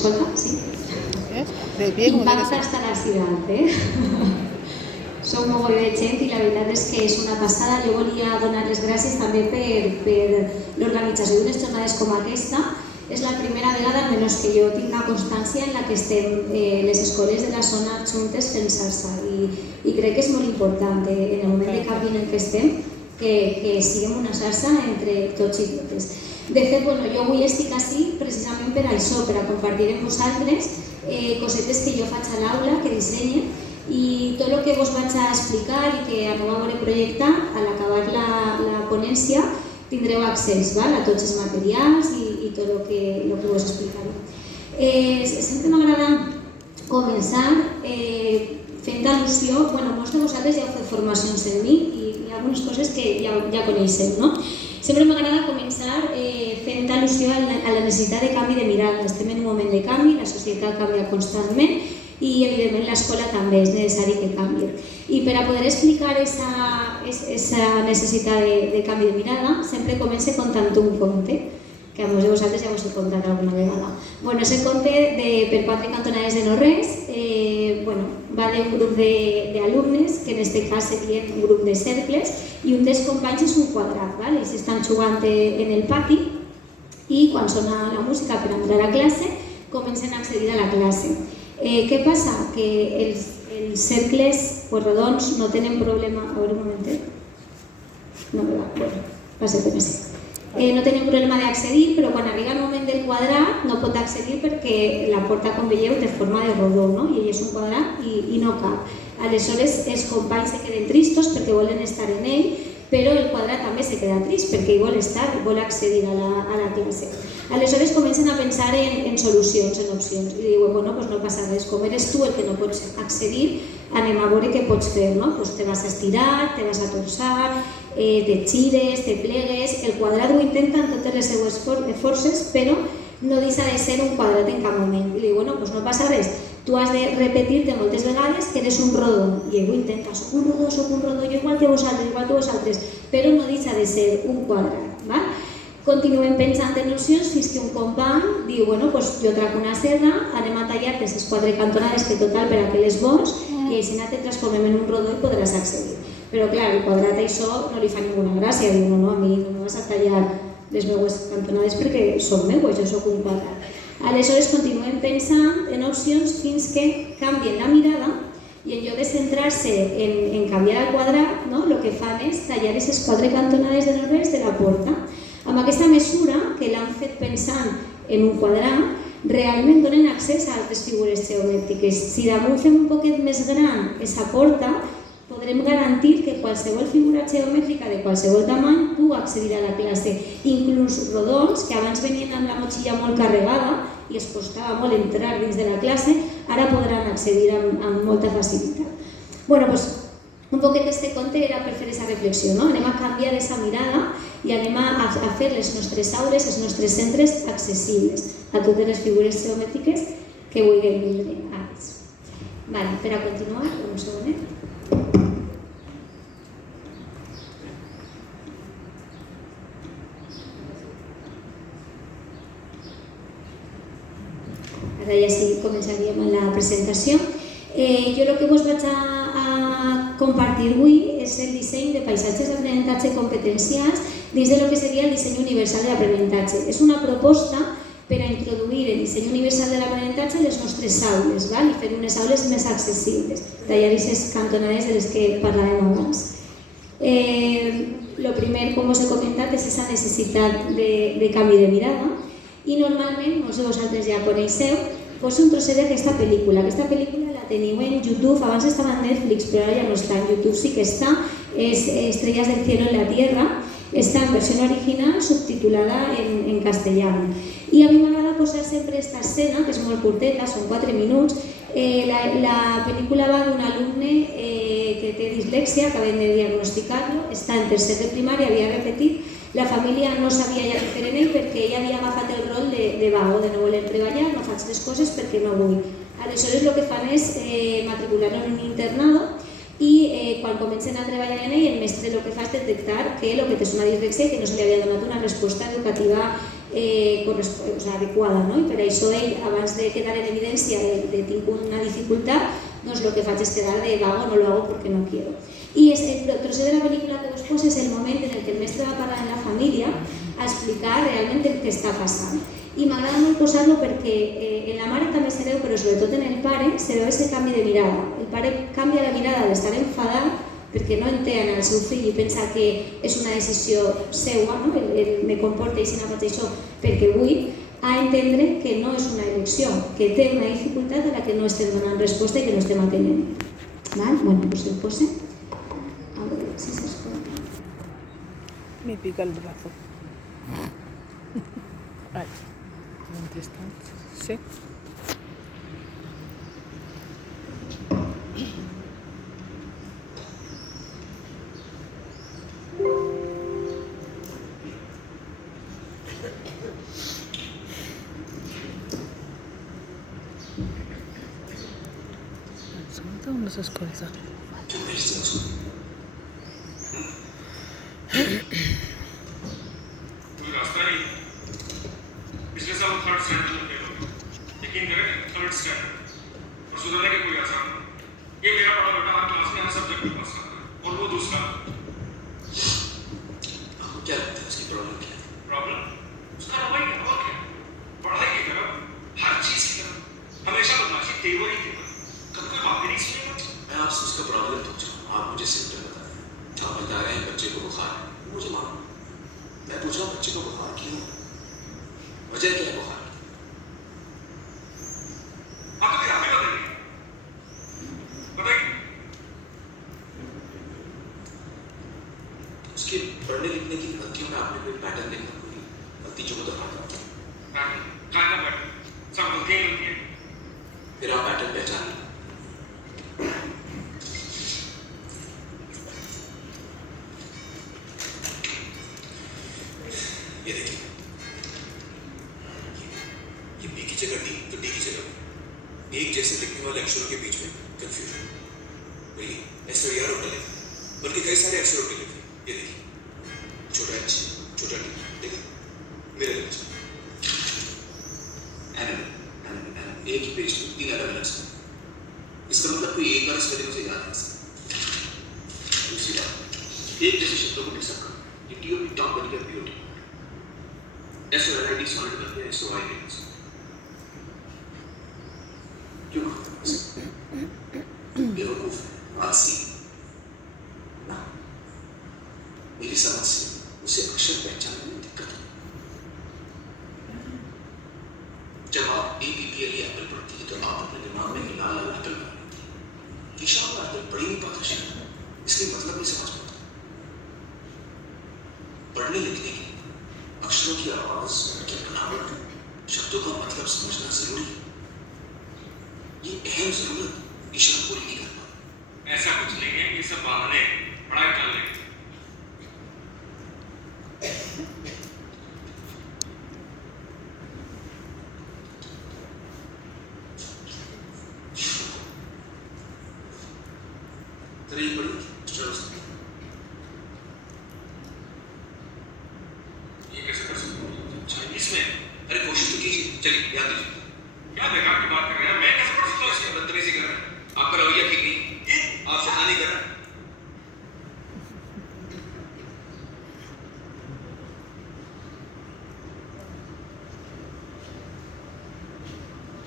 Escolta, sí. Impacta hasta la ciutat, Som molt de gent i la veritat és que és una passada. Jo volia donar les gràcies també per l'organització d'unes jornades com aquesta. És la primera vegada, almenys que jo tinc una constància en la que estem les escoles de la zona juntes fent salsa i crec que és molt important en el moment de canvi en què estem que siguem una salsa entre tots i totes. De fet, jo avui estic ací precisament per això, per a compartir amb vosaltres cosetes que jo faig a l'aula, que dissenye, i tot el que vos vaig a explicar i que aneu a veure projectar, a l'acabar la ponència tindreu accés a tots els materials i tot el que vos explicaré. Sempre m'agrada començar fent al·lusió, molts de vosaltres ja heu fet formacions en mi i hi ha algunes coses que ja coneixeu, no? Sempre m'agrada començar fent al·lusió a la necessitat de canvi de mirada. Estem en un moment de canvi, la societat canvia constantment i evidentment l'escola també és necessari que canvi. I per a poder explicar aquesta necessitat de canvi de mirada sempre començo contant un conte, que a molts de vosaltres ja us he contat alguna vegada. És el conte per 4 cantonades de no res, va d'un grup d'alumnes, que en aquest cas seria un grup de cercles, i un dels companys és un quadrat, ells estan jugant en el pati i quan sona la música per entrar a classe comencen a accedir a la classe. Què passa? Que els cercles rodons no tenen problema... A veure un momentet. No, va ser que sí. No tenen problema d'accedir, però quan arriba el moment del quadrat no pot accedir perquè la porta, com veieu, té forma de rodó, i ell és un quadrat i no cap. Aleshores, els companys se queden tristos perquè volen estar en ell, però el quadrat també se queda trist perquè ell vol accedir a la classe. Aleshores comencen a pensar en solucions, en opcions, i diuen, no passa res, com eres tu el que no pots accedir, anem a veure què pots fer, te vas a estirar, te vas a torçar, te gires, te plegues, el quadrat ho intenta amb totes les seues forces, però no deixa de ser un quadrat en cap moment. I diu, no passa res, tu has de repetir-te moltes vegades que eres un rodó, i ell ho intenta, soc un rodó, jo igual que vosaltres, però no deixa de ser un quadrat. Continuem pensant en opcions fins que un company diu, jo trac una serra, anem a tallar aquestes 4 cantonades que total per a que les vols i així te transformem en un rodó i podràs accedir. Però clar, el quadrat això no li fa ninguna gràcia, diu, no, a mi no me vas a tallar les meues cantonades perquè són meues, jo soc un quadrat. Aleshores continuem pensant en opcions fins que canvien la mirada i en lloc de centrar-se en canviar el quadrat, el que fan és tallar aquestes 4 cantonades de res de la porta. Amb aquesta mesura, que l'han fet pensant en un quadrat, realment donen accés a altres figures geomètriques. Si damunt fem un poquet més gran aquesta porta, podrem garantir que qualsevol figura geomètrica de qualsevol tamany pugui accedir a la classe. Inclús rodons, que abans venien amb la motxilla molt carregada i es costava molt entrar dins de la classe, ara podran accedir amb molta facilitat. Un poquet d'aquest conte era per fer aquesta reflexió, anem a canviar aquesta mirada i anem a fer les nostres aules, els nostres centres accessibles a totes les figures geomètriques que vulguem vindre a ells. Per a continuar, un segonet. Ara ja sí començaríem amb la presentació. Jo el que vos vaig a compartir avui és el disseny de paisatges d'aprenentatge competencials dins del que seria el disseny universal de l'aprenentatge. És una proposta per a introduir el disseny universal de l'aprenentatge a les nostres aules i fer unes aules més accessibles, tallar aquestes cantonades de les que parlàvem abans. El primer, com us he comentat, és aquesta necessitat de canvi de mirada i normalment, molts de vosaltres ja coneixeu, poso un trosset d'aquesta pel·lícula. Aquesta pel·lícula la teniu en YouTube, abans estava en Netflix, però ara ja no està en YouTube, sí que està, és Estrellas del cielo en la tierra, està en versió original subtitulada en castellano. I a mi m'agrada posar sempre aquesta escena, que és molt curteta, són 4 minuts. La pel·lícula va d'un alumne que té dislèxia, acabem de diagnosticar-lo, està en tercer de primària, havia repetit, la família no sabia ja què fer en ell perquè ell havia agafat el rol de vago, de no voler treballar, no faig les coses perquè no vull. Aleshores el que fan és matricular-lo en un internado i quan comencen a treballar en ell, el mestre el que fa és detectar que el que és una dislèxia i que no se li havia donat una resposta educativa adequada, no? I per això ell, abans de quedar en evidència de tinc una dificultat, doncs el que faig és quedar de vago, no lo hago porque no quiero. Y el trocet de la película que después es el momento en el que el mestre va parar en la família a explicar realment el que està passant. I m'agrada molt posar-lo perquè en la mare també se veu, però sobretot en el pare, se veu aquest canvi de mirada. El pare canvia la mirada d'estar enfadat perquè no entén el seu fill i pensa que és una decisió seua, no? Me comporta i si no faig això perquè vull, a entendre que no és una elecció, que té una dificultat a la que no estem donant resposta i que no estem atenent. Bueno, pues el pose. A veure si s'escolta. Me pica el brazo. Ay, ¿dónde está? Sí. ¿Ascolta o no se ascolta? रास्ता नहीं पिछले साल third standard में फेल हो गया यकीन करें third standard और सुधरने के कोई आसार नहीं ये मेरा बड़ा बेटा हर क्लास में हर सब्जेक्ट में पास करता है और वो दूसरा आपको क्या लगता है उसकी प्रॉब्लम क्या है? प्रॉब्लम उसका रवैया और क्या पढ़ाई की तरफ हर चीज की तरफ हमेशा बदमाशी तेवर ही तेवर कभी कोई बात नहीं सुनेगा मैं आपसे उसका प्रॉब्लम पूछ रहा हूँ, आप मुझे सिम्टम बता रहे हैं। आप बता रहे हैं बच्चे को बुखार है, मुझे मालूम। मैं पूछ रहा हूँ बच्चे को बुखार क्यों है? वजह क्या है बुखार की? आप तो आप ही बताइए उसके पढ़ने लिखने की गलतियों में आपने कोई पैटर्न देखा, कोई गलती जो दोहराता है? सब गलतियां होती है फिर आप पैटर्न पहचान लें। ये देखिए, ये बी की जगह डी तो डी की जगह एक जैसे लिखने वाले अक्षरों के बीच में कंफ्यूजन। बोलिए ऐसे यार होटल है, बल्कि कई सारे अक्षरों के लिखे। ये देखिए छोटा एच छोटा डी, देखा मेरे लिखे एक ही पेज में तीन अलग अलग स्पेलिंग। इसका मतलब कोई एक बार स्पेलिंग मुझे याद नहीं सकता। दूसरी बात, एक जैसे शब्दों को मिक्सअप करना, ये टीओपी टॉप बन गया पीओटी, एसओआईडी सॉलिड बन गया एसओआईडी। क्यों बेवकूफ है आलसी ना? मेरी समझ से उसे अक्षर पहचानने में दिक्कत है। जब आप APPLE एप्पल पढ़ती है तो आप अपने दिमाग में लाल लाल एप्पल बना लेती है। विशाल एप्पल पढ़ ही नहीं पाता शायद, इसलिए मतलब नहीं समझ पाता। पढ़ने लिखने के अक्षरों की आवाज, उनकी बनावट, शब्दों का मतलब समझना जरूरी है। ये अहम जरूरत ईशान पूरी नहीं कर पाता। ऐसा कुछ नहीं है, ये सब बहाने हैं, पढ़ाई कर लेंगे। तेरी बड़ी चलो ये कैसे कर सकते हैं? चाइनीज में अरे कोशिश तो कीजिए, चलिए याद दीजिए। क्या बेकार की बात कर रहे हैं? मैं कैसे पढ़ सकता हूँ इसमें इसको? बदतमीजी कर रहे हैं, आपका रवैया ठीक नहीं, आप शैतानी कर रहे हैं।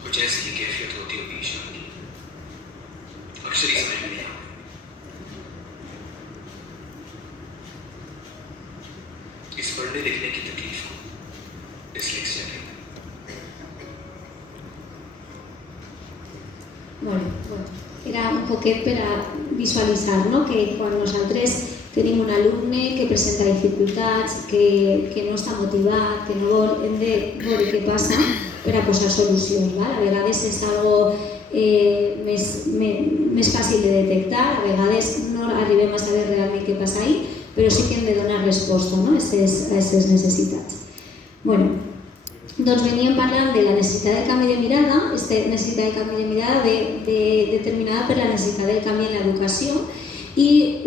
कुछ ऐसी ही कैफियत होती होगी ईशान की, अक्षर ही समझ में नहीं आता। इस पढ़ने लिखने की तकलीफ को डिसलेक्सिया कहते हैं। Bueno, era un poquet per a visualitzar, no? Que quan nosaltres tenim un alumne que presenta dificultats, que no està motivat, que no vol, hem de veure què passa per a posar solucions. Val? A vegades és algo més fàcil de detectar, a vegades no arribem a saber realment què passa ahí, però sí que hem de donar resposta, no? a aquestes necessitats. Bueno, doncs veníem parlant de la necessitat del canvi de mirada, aquesta necessitat de canvi de mirada determinada per la necessitat del canvi en l'educació, i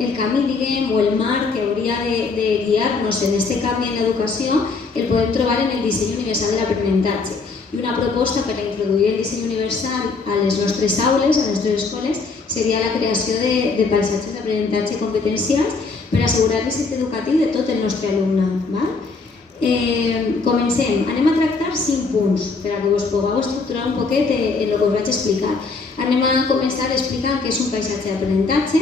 el camí, diguem, o el marc que hauria de guiar-nos en aquest canvi en l'educació el podem trobar en el disseny universal de l'aprenentatge. I una proposta per a introduir el disseny universal a les nostres aules, a les nostres escoles, seria la creació de paisatges d'aprenentatge competencials per assegurar l'èxit educatiu de tot el nostre alumnat. Comencem. Anem a tractar 5 punts per a que us pugueu estructurar un poquet en el que us vaig explicar. Anem a començar explicant què és un paisatge d'aprenentatge,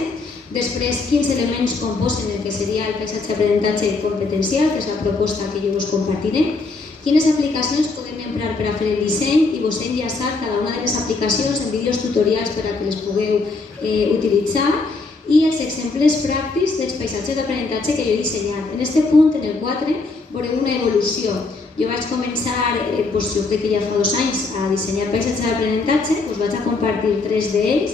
després quins elements composen el que seria el paisatge d'aprenentatge competencial, que és la proposta que jo us compartiré, quines aplicacions podem emprar per a fer el disseny i vos he enllaçat cada una de les aplicacions en vídeos tutorials per a que les pugueu utilitzar i els exemples pràctics dels paisatges d'aprenentatge que jo he dissenyat. En aquest punt, en el 4, veureu una evolució. Jo vaig començar, jo crec que ja fa 2 anys, a dissenyar paisatges d'aprenentatge, us vaig a compartir 3 d'ells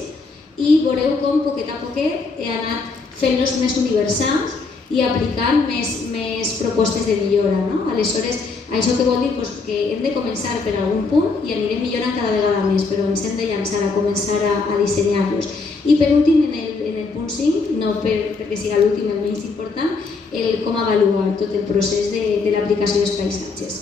i veureu com, poquet a poquet, he anat fent-los més universals i aplicant més propostes de millora. Aleshores, això què vol dir? Que hem de començar per algun punt i anirem millorant cada vegada més, però ens hem de llançar a començar a dissenyar-los. I per últim, en el punt 5, no perquè sigui l'últim, el menys important, com avaluar tot el procés de l'aplicació dels paisatges.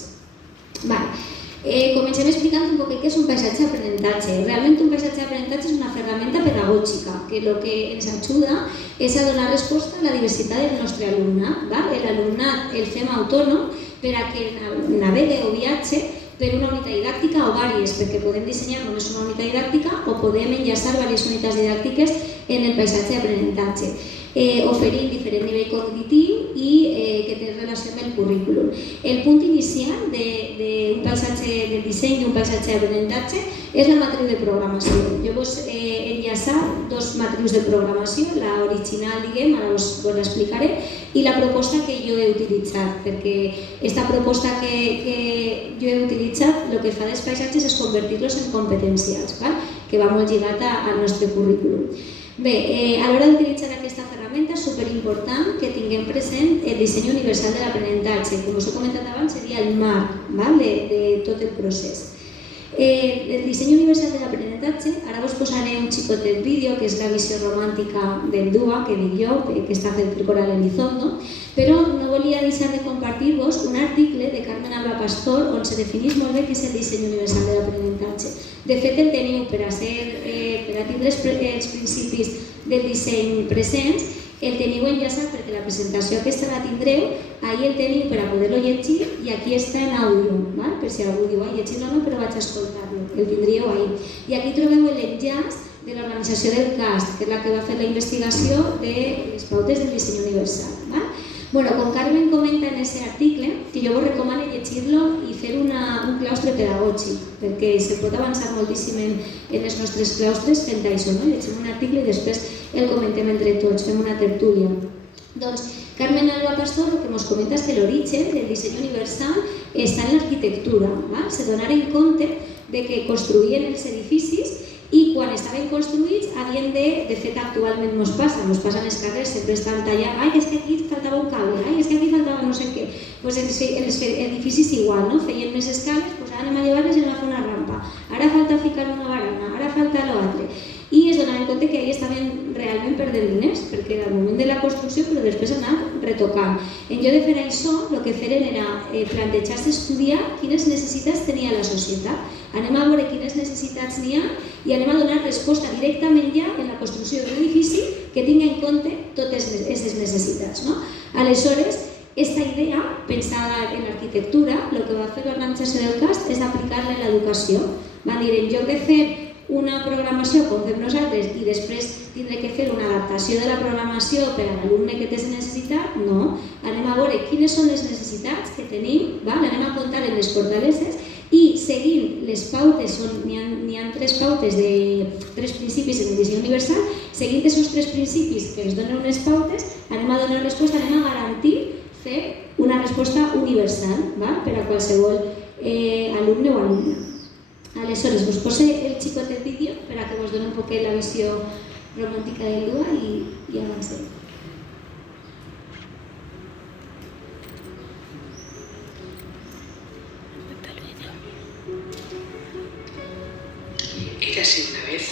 Comencem explicant un poc què és un paisatge d'aprenentatge. Realment un paisatge d'aprenentatge és una ferramenta pedagògica que el que ens ajuda és a donar resposta a la diversitat del nostre alumnat. L'alumnat el fem autònom per a que navegue o viatge per una unitat didàctica o diverses, perquè podem dissenyar només una unitat didàctica o podem enllaçar diverses unitats didàctiques en el paisatge d'aprenentatge, oferint diferent nivell cognitiu i que té relació amb el currículum. El punt inicial d'un paisatge de disseny d'un paisatge d'aprenentatge és la matriu de programació. Jo vos he enllaçat 2 matrius de programació, l'original, diguem, ara us l'explicaré, i la proposta que jo he utilitzat, perquè aquesta proposta que jo he utilitzat el que fa dels paisatges és convertir-los en competencials, que va molt lligat al nostre currículum. Bé, a l'hora d'utilitzar aquesta ferramenta és superimportant que tinguem present el disseny universal de l'aprenentatge. Com us he comentat abans, seria el marc de tot el procés. El disseny universal de l'aprenentatge, ara vos posaré un xicotet vídeo, que és la visió romàntica del DUA, que dic jo, que està fet per Coral Elizondo, però no volia deixar de compartir-vos un article de Carmen Alba Pastor on se defineix molt bé què és el disseny universal de l'aprenentatge. De fet, el teniu per a tindre els principis del disseny presents, el teniu enllaçat perquè la presentació aquesta la tindreu, ahir el teniu per a poder-lo llegir i aquí està en àudio, per si algú diu, llegir-lo no, però vaig a escoltar-lo, el tindríeu ahir. I aquí trobeu l'enllaç de l'organització del CAST, que és la que va fer la investigació de les pautes del disseny universal. Com Carmen comenta en aquest article, que jo vos recomano llegir-lo i fer un claustre pedagògic, perquè se pot avançar moltíssim en els nostres claustres fent això, llegim un article i després el comentem entre tots, fem una tertúlia. Doncs Carmen Alba Pastor el que ens comenta és que l'origen del disseny universal està en l'arquitectura. Se donaren compte que construïen els edificis i quan estaven construïts havien de fet actualment ens passa en els carrers, sempre estan tallant, és que aquí faltava un cable, és que aquí faltava no sé què. En els edificis igual, feien més escales, anem a llevar-les i anem a fer una rampa, ara falta ficar una barana, ara falta l'altre. I es donaven compte que ahir estaven realment perdent diners, perquè era el moment de la construcció, però després anar retocant. En lloc de fer això, el que feren era plantejar-se estudiar quines necessitats tenia la societat. Anem a veure quines necessitats n'hi ha i anem a donar resposta directament ja en la construcció d'un edifici que tingui en compte totes aquestes necessitats. Aleshores, aquesta idea, pensada en l'arquitectura, el que va fer l'organització del CAST és aplicar-la en l'educació. Van dir, en lloc de fer una programació com fem nosaltres i després tindré que fer una adaptació de la programació per a l'alumne que té necessitat, no. Anem a veure quines són les necessitats que tenim, anem a comptar en les fortaleses i seguint les pautes, n'hi ha 3 pautes de 3 principis en el disseny universal, seguint aquests 3 principis que ens donen unes pautes, anem a donar resposta, anem a garantir fer una resposta universal per a qualsevol alumne o alumna. Aleshores, vos poso el xicotet vídeo per a que vos doni un poquet la visió romàntica del DUA i avancem. Érase una vez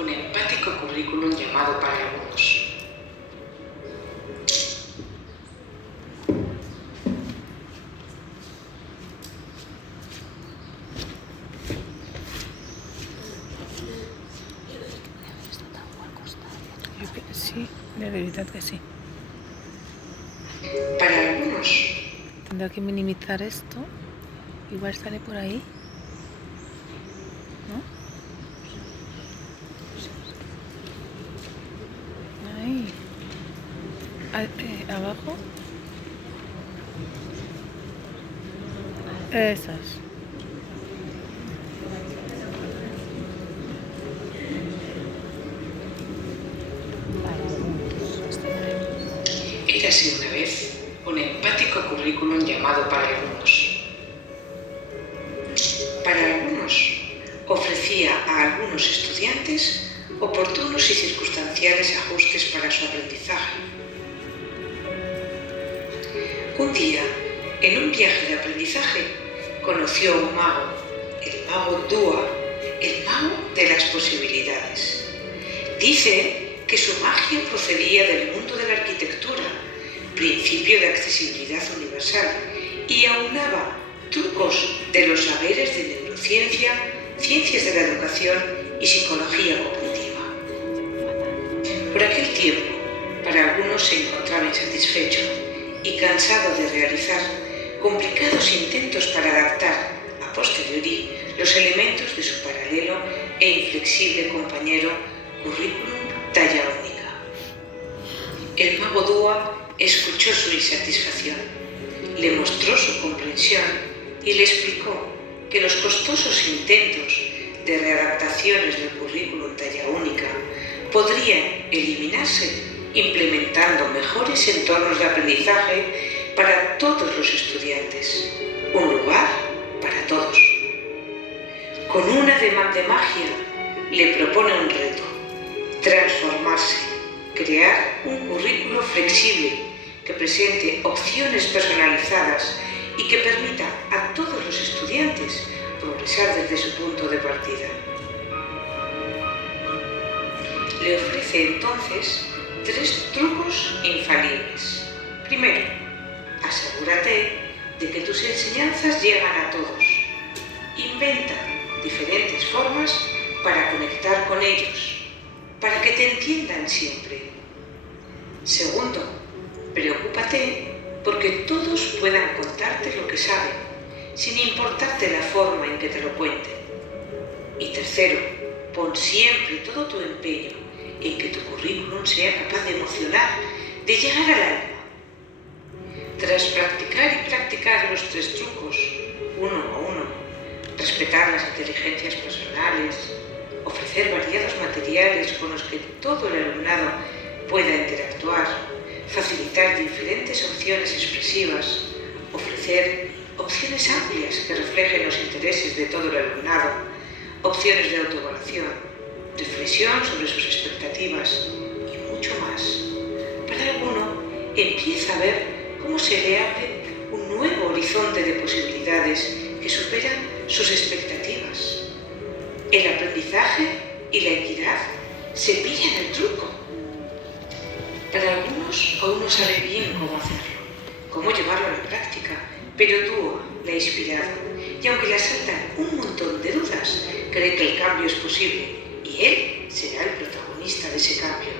un empático currículum llamado para algunos. Sí, de verdad que sí. Para algunos, Tendré que minimizar esto. Igual sale por ahí. ¿No? Ahí. Abajo. Esas. érase una vez un empático currículum llamado para algunos. Para algunos, ofrecía a algunos estudiantes oportunos y circunstanciales ajustes para su aprendizaje. Un día, en un viaje de aprendizaje, conoció a un mago, el mago Dua, el mago de las posibilidades. Dice que su magia procedía del mundo de la arquitectura, principio de accesibilidad universal, y aunaba trucos de los saberes de neurociencia, ciencias de la educación y psicología cognitiva. Por aquel tiempo, para algunos se encontraba insatisfecho y cansado de realizar complicados intentos para adaptar a posteriori los elementos de su paralelo e inflexible compañero currículum talla única. El mago Dua escuchó su insatisfacción, le mostró su comprensión y le explicó que los costosos intentos de readaptaciones del currículum talla única podrían eliminarse implementando mejores entornos de aprendizaje para todos los estudiantes, un lugar para todos. Con una de magia le propone un reto: transformarse, crear un currículo flexible que presente opciones personalizadas y que permita a todos los estudiantes progresar desde su punto de partida. Le ofrece entonces 3 trucos infalibles. Primero, asegúrate de que tus enseñanzas llegan a todos. Inventa diferentes formas para conectar con ellos, para que te entiendan siempre. Segundo, preocúpate porque todos puedan contarte lo que saben, sin importarte la forma en que te lo cuenten. Y tercero, pon siempre todo tu empeño en que tu currículum sea capaz de emocionar, de llegar al alma. Tras practicar y practicar los 3 trucos, uno a uno, respetar las inteligencias personales, ofrecer variados materiales con los que todo el alumnado pueda interactuar, facilitar diferentes opciones expresivas, ofrecer opciones amplias que reflejen los intereses de todo el alumnado, opciones de autoevaluación, reflexión sobre sus expectativas y mucho más. Para alguno empieza a ver cómo se le abre un nuevo horizonte de posibilidades que superan sus expectativas. El aprendizaje y la equidad se pillan el truco. Para algunos aún no sabe bien cómo hacerlo, cómo llevarlo a la práctica, pero Dua le ha inspirado y aunque le asaltan un montón de dudas, cree que el cambio es posible y él será el protagonista de ese cambio.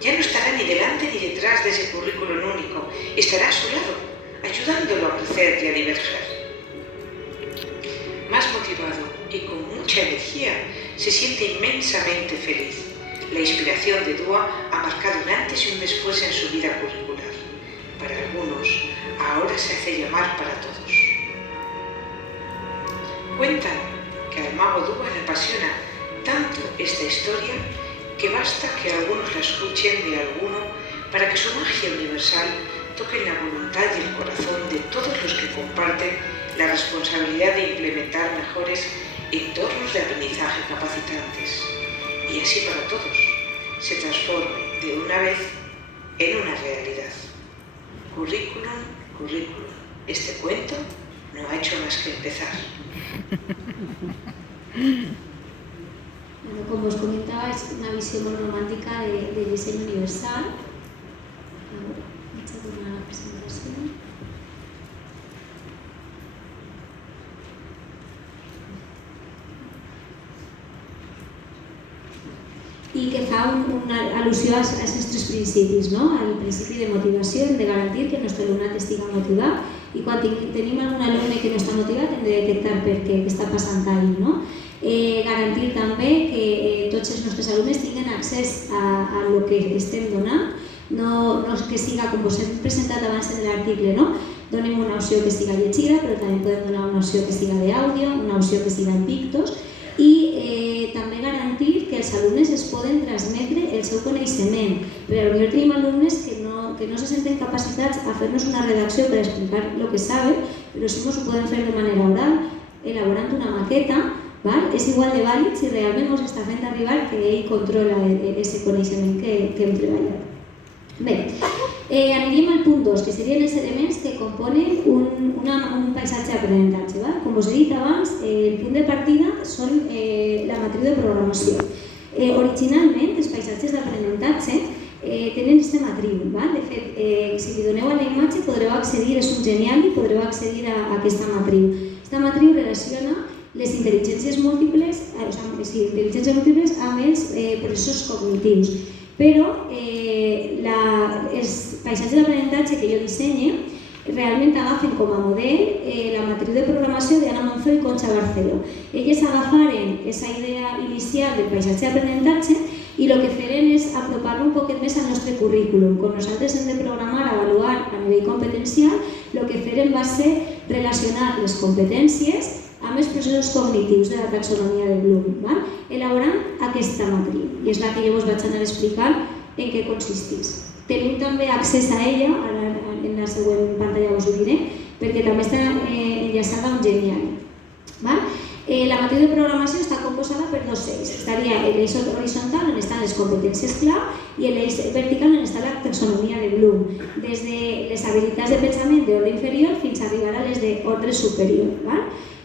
Ya no estará ni delante ni detrás de ese currículum único, estará a su lado, ayudándolo a crecer y a diverger. Más motivado y con mucha energía, se siente inmensamente feliz. La inspiración de Dua ha marcado un antes y un después en su vida curricular. Para algunos, ahora se hace llamar para todos. Cuentan que al mago Dua le apasiona tanto esta historia que basta que algunos la escuchen de alguno para que su magia universal toque en la voluntad y el corazón de todos los que comparten la responsabilidad de implementar mejores entornos de aprendizaje capacitantes. Y así para todos se transforme de una vez en una realidad. Currículum, currículum. Este cuento no ha hecho más que empezar. Bueno, como os comentaba, una visió molt romàntica de disseny universal. Vaig a tornar a la presentació. I que fa una al·lusió als nostres principis, no? Al principi de motivació, hem de garantir que el nostre alumnat estigui motivat, i quan tenim algun alumne que no està motivat hem de detectar per què està passant ahí, no? Garantir també que tots els nostres alumnes tinguin accés a el que estem donant, no que siga, com us hem presentat abans en l'article, no? Donem una opció que siga llegida, però també podem donar una opció que siga d'àudio, una opció que siga en pictos, i també garantir que els alumnes es poden transmetre el seu coneixement. Però potser tenim alumnes que no se senten capacitats a fer-nos una redacció per explicar el que saben, però sí que ho poden fer de manera oral, elaborant una maqueta. És igual de vàlid si realment ens està fent arribar que ell controla aquest coneixement que hem treballat. Bé, aniríem al punt 2, que serien els elements que componen un paisatge d'aprenentatge. Com us he dit abans, el punt de partida són la matriu de programació. Originalment, els paisatges d'aprenentatge tenen aquesta matriu. De fet, si li doneu a la imatge podreu accedir, és un genial, i podreu accedir a aquesta matriu. Aquesta matriu relaciona les intel·ligències múltiples amb els processos cognitius. Però els paisatges d'aprenentatge que jo dissenye realment agafen com a model la matriu de programació d'Anna Monzó i Concha Barceló. Elles agafaren aquesta idea inicial del paisatge d'aprenentatge i el que feren és apropar-lo un poquet més al nostre currículum. Quan nosaltres hem de programar, avaluar a nivell competencial, el que feren va ser relacionar les competències amb els processos cognitius de la taxonomia de Bloom, elaborant aquesta matriu. I és la que jo us vaig anar explicant en què consisteix. Teniu també accés a ella, en la següent pantalla us ho diré, perquè també està enllaçada a un genial. La matriu de programació està composada per dos eixos. Estaria l'eix horitzontal, on estan les competències clau, i l'eix vertical, on està la taxonomia de Bloom, des de les habilitats de pensament d'ordre inferior fins a arribar a les d'ordre superior.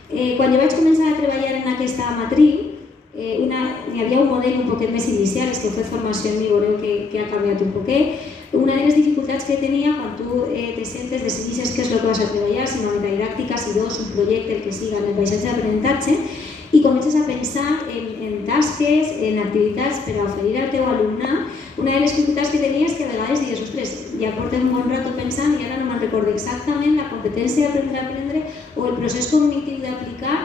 Quan jo vaig començar a treballar en aquesta matriu, hi havia un model un poquet més inicial, és que fue formació en mi, veureu que ha canviat un poquet. Una de les dificultats que tenia quan tu te sentes, decidixes què és el que vas a treballar, si una metadidàctica, si dos, un projecte, el que siga, en el paisatge d'aprenentatge, i comences a pensar en tasques, en activitats per a oferir al teu alumnat. Una de les dificultats que tenia és que a vegades dius, ostres, ja portem un bon rato pensant i ara no me'n recordo exactament la competència d'aprendre a aprendre o el procés cognitiu d'aplicar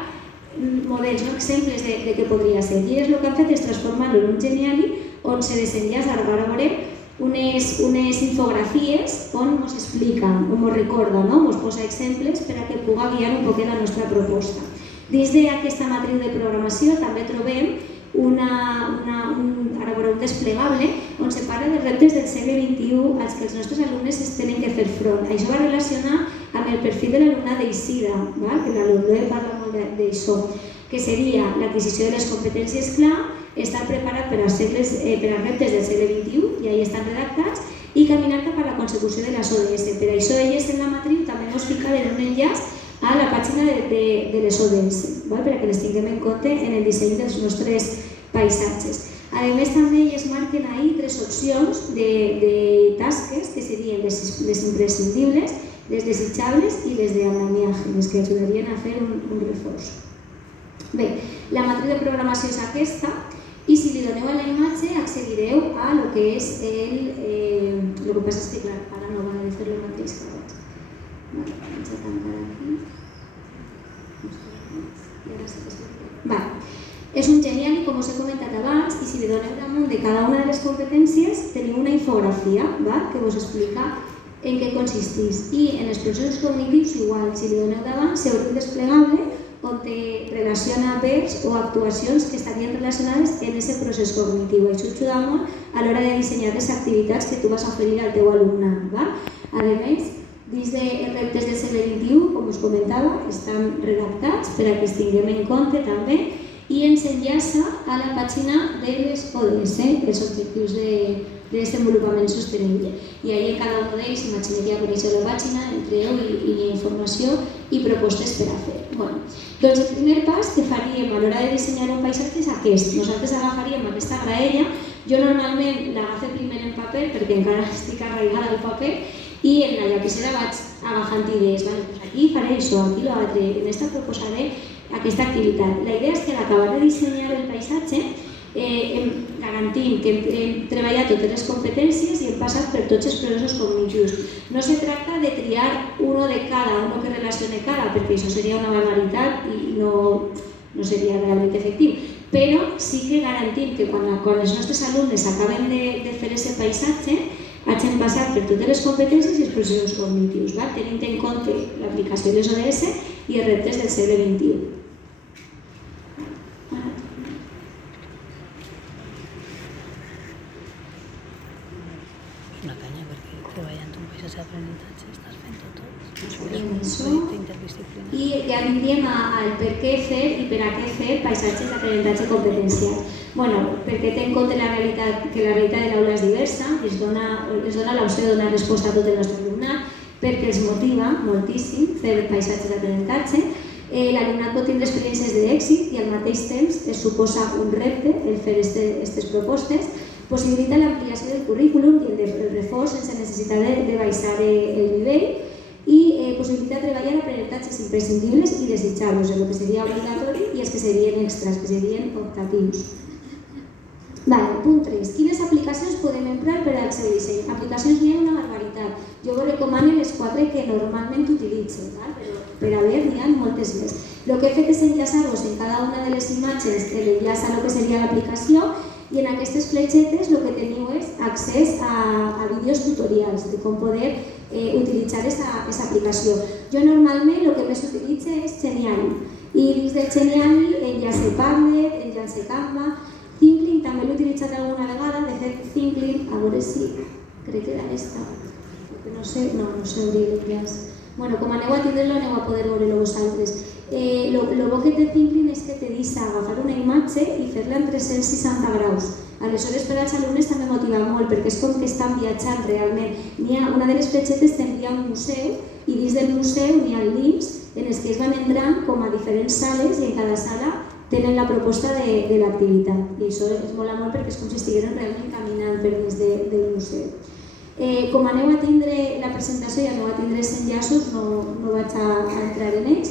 models, exemples de què podria ser. I el que han fet és transformar-lo en un geniali on se desenllaça, ara veurem, unes infografies on ens explica, on ens recorda, ens posa exemples per a que pugui guiar un poquet la nostra proposta. Dins d'aquesta matriu de programació també trobem un desplegable on se parla de reptes del segle XXI als que els nostres alumnes es tenen que fer front. Això va relacionar amb el perfil de l'alumnat d'EICIDA, que l'alumne parla molt d'això, que seria l'adquisició de les competències clau, estar preparat per als reptes del segle XXI, i ahí estan redactats, i caminar cap a la consecució de les ODS. Per això elles en la matriu també ens ficaven un enllaç a la pàgina de les ODS, perquè les tinguem en compte en el disseny dels nostres paisatges. A més, també es marquen ahí 3 opcions de tasques, que serien les imprescindibles, les desitjables i les d'andamiaje, les que ajudarien a fer un reforç. Bé, la matriu de programació és aquesta, i si li doneu a la imatge accedireu a el que és el que passa és que, clar, ara no va de fer el mateix que abans. Vaig a tancar aquí. És un genial, com us he comentat abans, i si li doneu damunt de cada una de les competències teniu una infografia que us explica en què consisteix. I en els processos cognitius igual, si li doneu davant, s'obre un desplegable on te relaciona verbs o actuacions que estarien relacionades en aquest procés cognitiu. Això ajuda molt a l'hora de dissenyar les activitats que tu vas oferir al teu alumnat. A més, dins dels reptes del segle XXI, com us comentava, estan redactats per a que els tinguem en compte també, i i ens enllaça a la pàgina de les ODS, els Objectius de Desenvolupament Sostenible. I ahí en cada un d'ells, imagineu que coneixeu la pàgina, entreu i informació i propostes per a fer. Doncs el primer pas que faríem a l'hora de dissenyar un paisatge és aquest. Nosaltres agafaríem aquesta graella. Jo normalment l'agafo primer en paper perquè encara estic arraigada al paper i en la llapissera vaig agafant idees. Aquí faré això, aquí l'altre, en aquesta proposaré aquesta activitat. La idea és que a l'acabar de dissenyar el paisatge garantint que hem treballat totes les competències i hem passat per tots els processos cognitius. No se tracta de triar uno de cada, uno que relacione cada, perquè això seria una barbaritat i no seria realment efectiu. Però sí que garantim que quan els nostres alumnes acaben de fer aquest paisatge hagin passat per totes les competències i els processos cognitius, tenint en compte l'aplicació de les ODS i els reptes del segle XXI. Una canya, perquè treballant un paisatge d'aprenentatge estàs fent tot. És un projecte interdisciplinari. I ja vindríem al per què fer i per a què fer paisatges d'aprenentatge competencial. Perquè té en compte que la realitat de l'aula és diversa, es dona l'opció de donar resposta a tot el nostre alumnat, perquè els motiva moltíssim fer paisatges d'aprenentatge. L'alumnat pot tindre experiències d'èxit i al mateix temps es suposa un repte el fer aquestes propostes, possibilita l'ampliació del currículum i el reforç sense necessitat de baixar el nivell i possibilita treballar aprenentatges imprescindibles i desitjables, el que seria obligatori i els que serien extras, que serien optatius. Punt 3. Quines aplicacions podem emprar per al seu disseny? Aplicacions n'hi ha una barbaritat. Jo vos recomano les 4 que normalment utilitzo, però per a veure n'hi ha moltes més. El que he fet és enllaçar-vos en cada una de les imatges l'enllaç a el que seria l'aplicació i en aquestes fletxetes el que teniu és accés a vídeos tutorials de com poder utilitzar aquesta aplicació. Jo normalment el que més utilitzo és Geniali i dins de Geniali enllace Padlet, enllace Canva, Thinklink també l'he utilitzat alguna vegada, de fet Thinklink, a veure si crec que era aquesta, no sé hauria l'enllaç. Com aneu a tindre-lo aneu a poder veure-lo vosaltres. El bo que té Thinklink és que te deixa agafar una imatge i fer-la en 360 graus. Aleshores per als alumnes també motiva molt perquè és com que estan viatjant realment. Una de les fletxetes t'envia a un museu i dins del museu n'hi ha links en els que es van entrant com a diferents sales i en cada sala tenen la proposta de l'activitat i això es mola molt perquè és com si estigueren realment caminant per dins del museu. Com aneu a tindre la presentació i aneu a tindre els enllaços, no vaig a entrar en ells.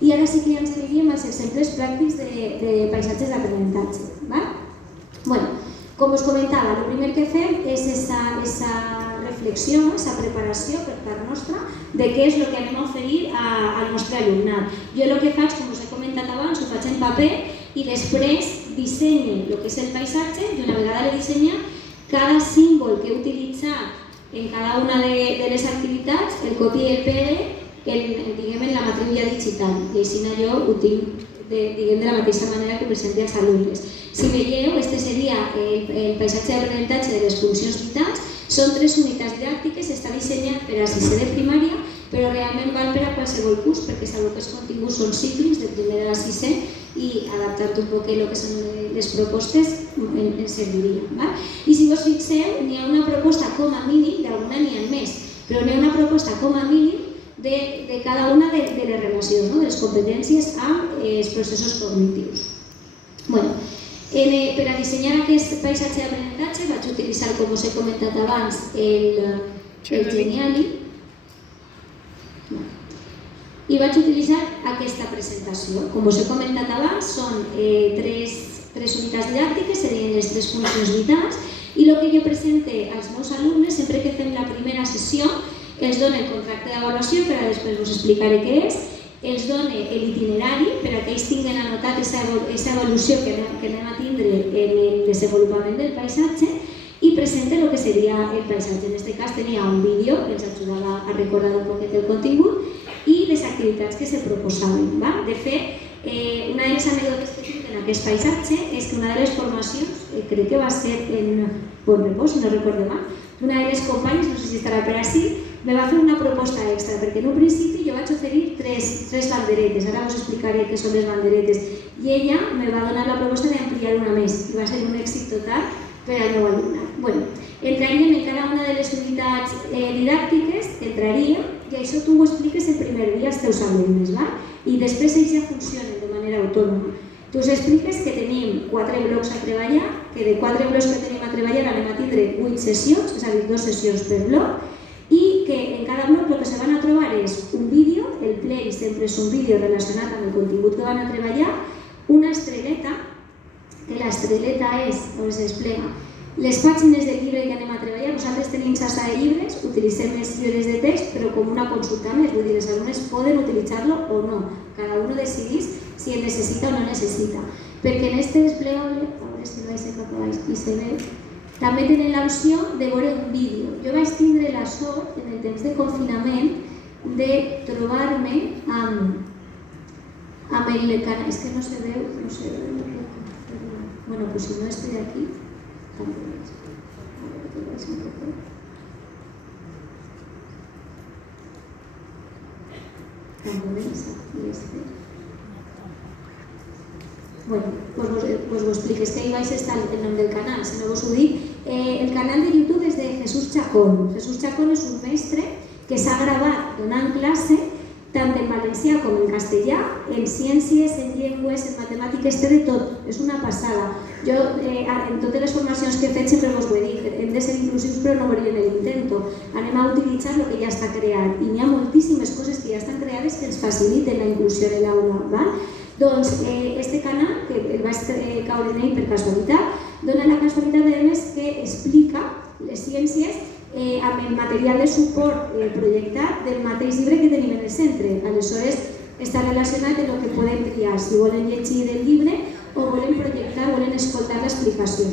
I ara sí que ja ens aniríem als exemples pràctics de paisatges d'aprenentatge. Com us comentava, el primer que fem és aquesta reflexió, aquesta preparació per part nostra de què és el que anem a oferir al nostre alumnat. Jo el que faig, com us he comentat abans, ho faig en paper i després dissenyo el que és el paisatge i una vegada l'he dissenyat, cada símbol que he utilitzat en cada una de les activitats el copio i el pegue en la matriu digital i així jo ho tinc de la mateixa manera que presenti als alumnes. Si veieu, este seria el paisatge d'aprenentatge de les funcions vitals. Són 3 unitats didàctiques, està dissenyat per a 6è de primària, però realment val per a qualsevol curs perquè sabeu que els continguts són cíclics de primer a 6è i adaptant un poc el que són les propostes ens serviria. I si vos fixeu, n'hi ha una proposta com a mínim, d'alguna n'hi ha més, però n'hi ha una proposta com a mínim de cada una de les relacions, de les competències amb els processos cognitius. Per a dissenyar aquest paisatge d'aprenentatge vaig utilitzar, com us he comentat abans, el Geniali i vaig utilitzar aquesta presentació. Com us he comentat abans, són 3 unitats didàctiques, serien les 3 funcions vitals i el que jo presente als meus alumnes, sempre que fem la primera sessió, els dona el contracte d'avaluació, per a després us explicaré què és, els dona l'itinerari per a que ells tinguin anotat aquesta evolució que anem a tindre en el desenvolupament del paisatge i presenta el que seria el paisatge. En aquest cas tenia un vídeo que ens ajudava a recordar un poquet el contingut i les activitats que se proposaven. De fet, una de les anècdotes que tinc en aquest paisatge és que una de les formacions, crec que va ser en Bon Repòs, si no recordo mal, una de les companyes, no sé si estarà per així, me va fer una proposta extra, perquè en un principi jo vaig oferir tres banderetes, ara us explicaré què són les banderetes, i ella me va donar la proposta d'ampliar una més, i va ser un èxit total per al meu alumnat. Bueno, entraríem en cada una de les unitats didàctiques, entraríem, i això tu ho expliques el primer dia als teus alumnes, va? I després ells ja funcionen de manera autònoma. Tu us expliques que tenim 4 blocs a treballar, que de 4 blocs que tenim a treballar anem a tindre 8 sessions, és a dir, 2 sessions per bloc, i que en cada bloc el que se van a trobar és un vídeo, el play sempre és un vídeo relacionat amb el contingut que van a treballar, una estreleta, que l'estreleta és, on es desplega, les pàgines del llibre que anem a treballar. Nosaltres tenim xarxa de llibres, utilitzem els llibres de text, però com una consulta més, vull dir, els alumnes poden utilitzar-lo o no, cada un decidís si el necessita o no necessita. Perquè en este desplegable, a veure si no sé cap a baix i se ve, també tenen l'opció de veure un vídeo. Jo vaig tindre la sort, en el temps de confinament, de trobar-me amb el canal. És que no se veu, bueno, pues si no estoy aquí, tampoc veig. A veure, que vaig un poco. Tampoc veig aquí este. Bueno, pues ho expliques, que ahí vais a estar el nom del canal, si no vos ho dic. El canal de YouTube és de Jesús Chacón. Jesús Chacón és un mestre que s'ha gravat donant classe tant en valencià com en castellà, en ciències, en llengües, en matemàtiques, té de tot, és una passada. Jo, en totes les formacions que he fet, sempre vos ho he dit, hem de ser inclusius però no morir en l'intento. Anem a utilitzar el que ja està creat i n'hi ha moltíssimes coses que ja estan creades que ens faciliten la inclusió de l'aula. Doncs este canal, que el vaig caure en ell per casualitat, dona la casualitat a més que explica les ciències amb el material de suport projectat del mateix llibre que tenim en el centre. Aleshores, està relacionat amb el que podem triar, si volen llegir el llibre o volen projectar, volen escoltar l'explicació.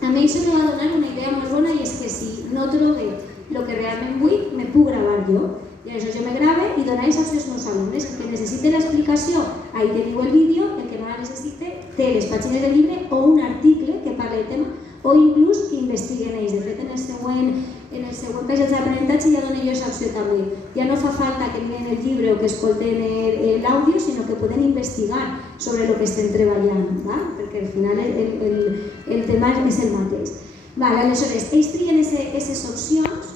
A mi això me va donar una idea molt bona i és que si no trobo el que realment vull, me puc gravar jo. I això jo me grave i donar això als meus alumnes. El que necessite l'explicació, ahí teniu el vídeo, el que no la necessite té les pàgines del llibre o un article que parla del tema o inclús que investiguen ells. De fet, en el següent pagès d'aprenentatge ja dono jo aquesta opció també. Ja no fa falta que miren el llibre o que escolten l'àudio, sinó que poden investigar sobre el que estem treballant, perquè al final el tema és el mateix. Aleshores, ells trien aquestes opcions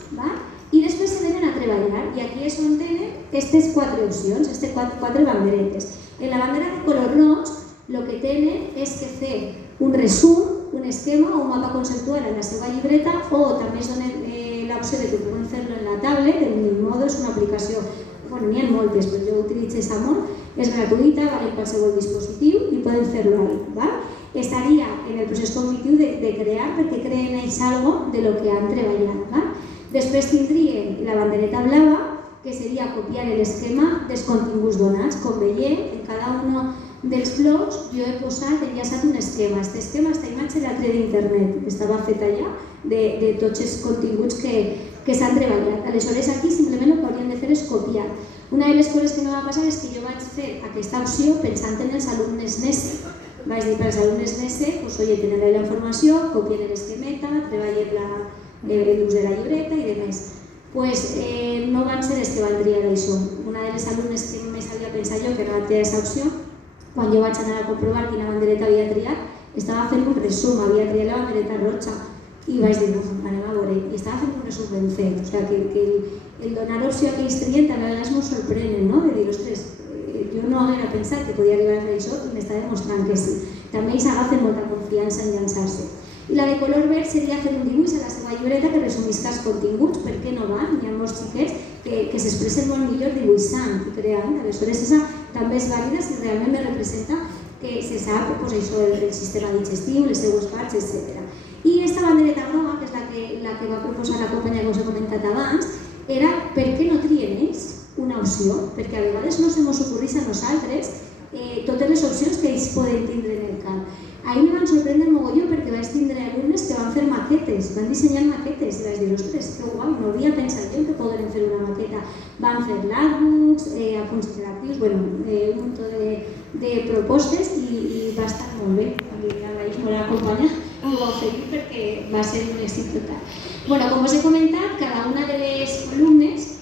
i després se venen a treballar i aquí és on tenen aquestes 4 opcions, aquestes 4 banderetes. En la bandera de color roig el que tenen és que fer un resum, un esquema o un mapa conceptual en la seva llibreta o també es dona l'opció de que puguem fer-lo en la tablet, en Minmodo és una aplicació, bueno, n'hi ha moltes, però jo utilitzo aquesta molt, és gratuïta, val en qualsevol dispositiu i poden fer-lo ahí. Estaria en el procés cognitiu de crear perquè creen ells algo de lo que han treballat. Després tindríem la bandereta blava, que seria copiar l'esquema dels continguts donats. Com veiem, en cada un dels blocs jo he enllaçat un esquema. Aquest esquema, aquesta imatge l'altre d'internet, estava fet allà de tots els continguts que s'han treballat. Aleshores, aquí simplement el que hauríem de fer és copiar. Una de les coses que no va passar és que jo vaig fer aquesta opció pensant en els alumnes NESE. Vaig dir per als alumnes NESE, tenen la informació, copien l'esquemeta, treballen l'ús de la llibreta i demés. No van ser els que van triar això. Una de les alumnes que més havia pensat jo que no va triar aquesta opció, quan jo vaig anar a comprovar quina bandereta havia triat, estava fent un resum, havia triat la bandereta roja i vaig dir, anem a veure, i estava fent un resum ben fet. O sigui, que el donar opció a aquells trient a vegades m'ho sorprenen, no? De dir, ostres, jo no haguera pensat que podia arribar a fer això i m'està demostrant que sí. També ells agafen molta confiança en llançar-se. I la de color verd seria fer un dibuix a la seva llibreta que resumisca els continguts, per què no van? Hi ha molts xiquets que s'expressen molt millor dibuixant i creant. Aleshores, aquesta també és vàlida si realment me representa que se sap el sistema digestiu, les seues parts, etc. I aquesta bandereta groga, que és la que va proposar la companya que us he comentat abans, era per què no trien ells una opció? Perquè a vegades no se mos ocorrís a nosaltres totes les opcions que ells poden tindre en el camp. Ahí me van sorprendre mogolló perquè vaig tindre alumnes que van fer maquetes, van dissenyar maquetes i vaig dir, ostres, que guai, no hauria pensat jo que podrem fer una maqueta. Van fer l'artbooks, apunts interactius, un munt de propostes i va estar molt bé. Agraïs molt a la companya que ho va oferir perquè va ser un èxit total. Com us he comentat, cada una de les columnes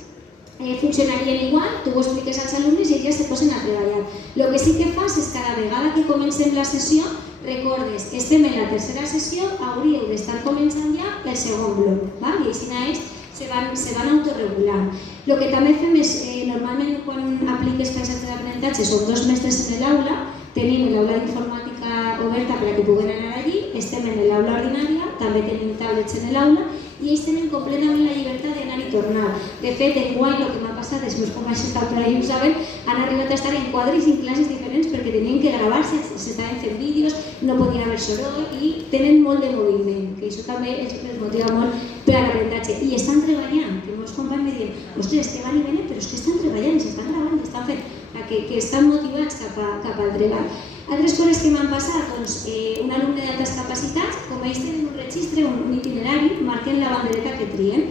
funcionarien igual, tu ho expliques als alumnes i ells se posen a treballar. El que sí que fas és cada vegada que comencem la sessió recordes, estem en la tercera sessió, hauríeu d'estar començant ja el segon bloc, i així ells se van autorregulant. El que també fem és, normalment quan apliques paisatge d'aprenentatge són 2 mestres en l'aula, tenim l'aula d'informàtica oberta per a que puguen anar allí, estem en l'aula ordinària, també tenim tablets en l'aula i ells tenen completament la llibertat d'anar i tornar. De fet, enguany el que m'ha passat, els meus companys que estan per ahí ho saben, han arribat a estar en quadres i en classes diferents perquè tenien que gravar-se, s'estaven fent vídeos, no podia haver soroll i tenen molt de moviment, que això també els motiva molt per a l'aprenentatge. I estan treballant, que els meus companys me diuen, ostres, que van i venen, però és que estan treballant, s'estan gravant, estan fent, que estan motivats cap al treball. Altres coses que m'han passat, doncs, un alumne d'altes capacitats, com ells tenen un registre, un itinerari, marquen la bandereta que trien.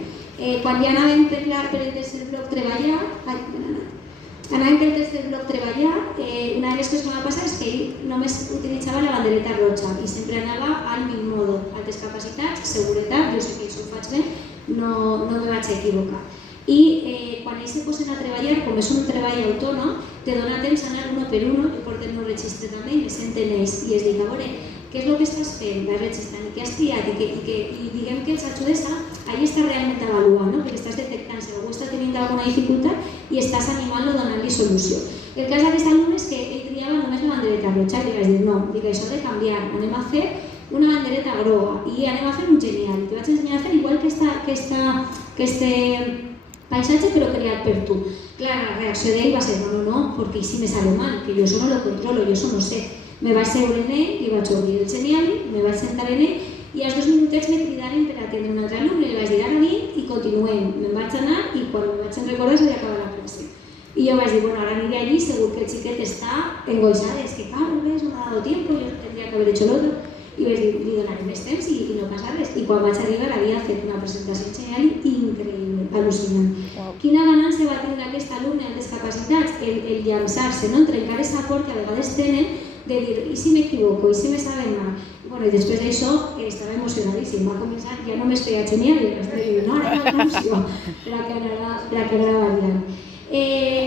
Quan ja anàvem per el tercer bloc treballar, una de les coses que m'ha passat és que ell només utilitzava la bandereta roja i sempre anava al Milmodo, altes capacitats, seguretat, jo sé que això ho faig bé, no me vaig equivocar. I quan ells se posen a treballar, com és un treball autònom, te dona temps a anar uno per uno, i porten un registre també, i me senten ells, i es dic, a veure, què és el que estàs fent, vas registrant, i què has triat, i diguem que els ajudes a allà estar realment avaluant, perquè estàs detectant si algú està tenint alguna dificultat i estàs animant-lo donant-li solució. El cas d'aquest alumne és que ell triava només la bandereta roja, i li vaig dir, no, això ha de canviar, anem a fer una bandereta groga, i anem a fer un genial, i te vaig ensenyar a fer igual que este paisatge però creat per tu. Clar, la reacció d'ell va ser, no, perquè si me sale mal, que jo això no lo controlo, jo això no sé. Me vaig seure en ell, li vaig obrir el geniali, me vaig sentar en ell i als 2 minutets me cridaren per atendre un altre alumne, li vaig dir ara vinc i continuem. Me'n vaig anar i quan me vaig recordar s'havia acabat la classe. I jo vaig dir, bueno, ara aniré allí, segur que el xiquet està engoixat, és que claro, ves, no m'ha dado tiempo, yo tendría que haber hecho lo otro. I vaig dir, li donaré més temps i no passa res. I quan vaig arribar havia fet una presentació genial increïble, al·lucinant. Quina ganància va tindre aquest alumne amb discapacitats? El llançar-se, trencar aquesta por que a vegades tenen de dir, i si m'equivoco, i si me saben mal? I després d'això estava emocionadíssim, va començar, ja no m'espeia genial, i vaig dir, no, ara l'atenció, per a que anara variant.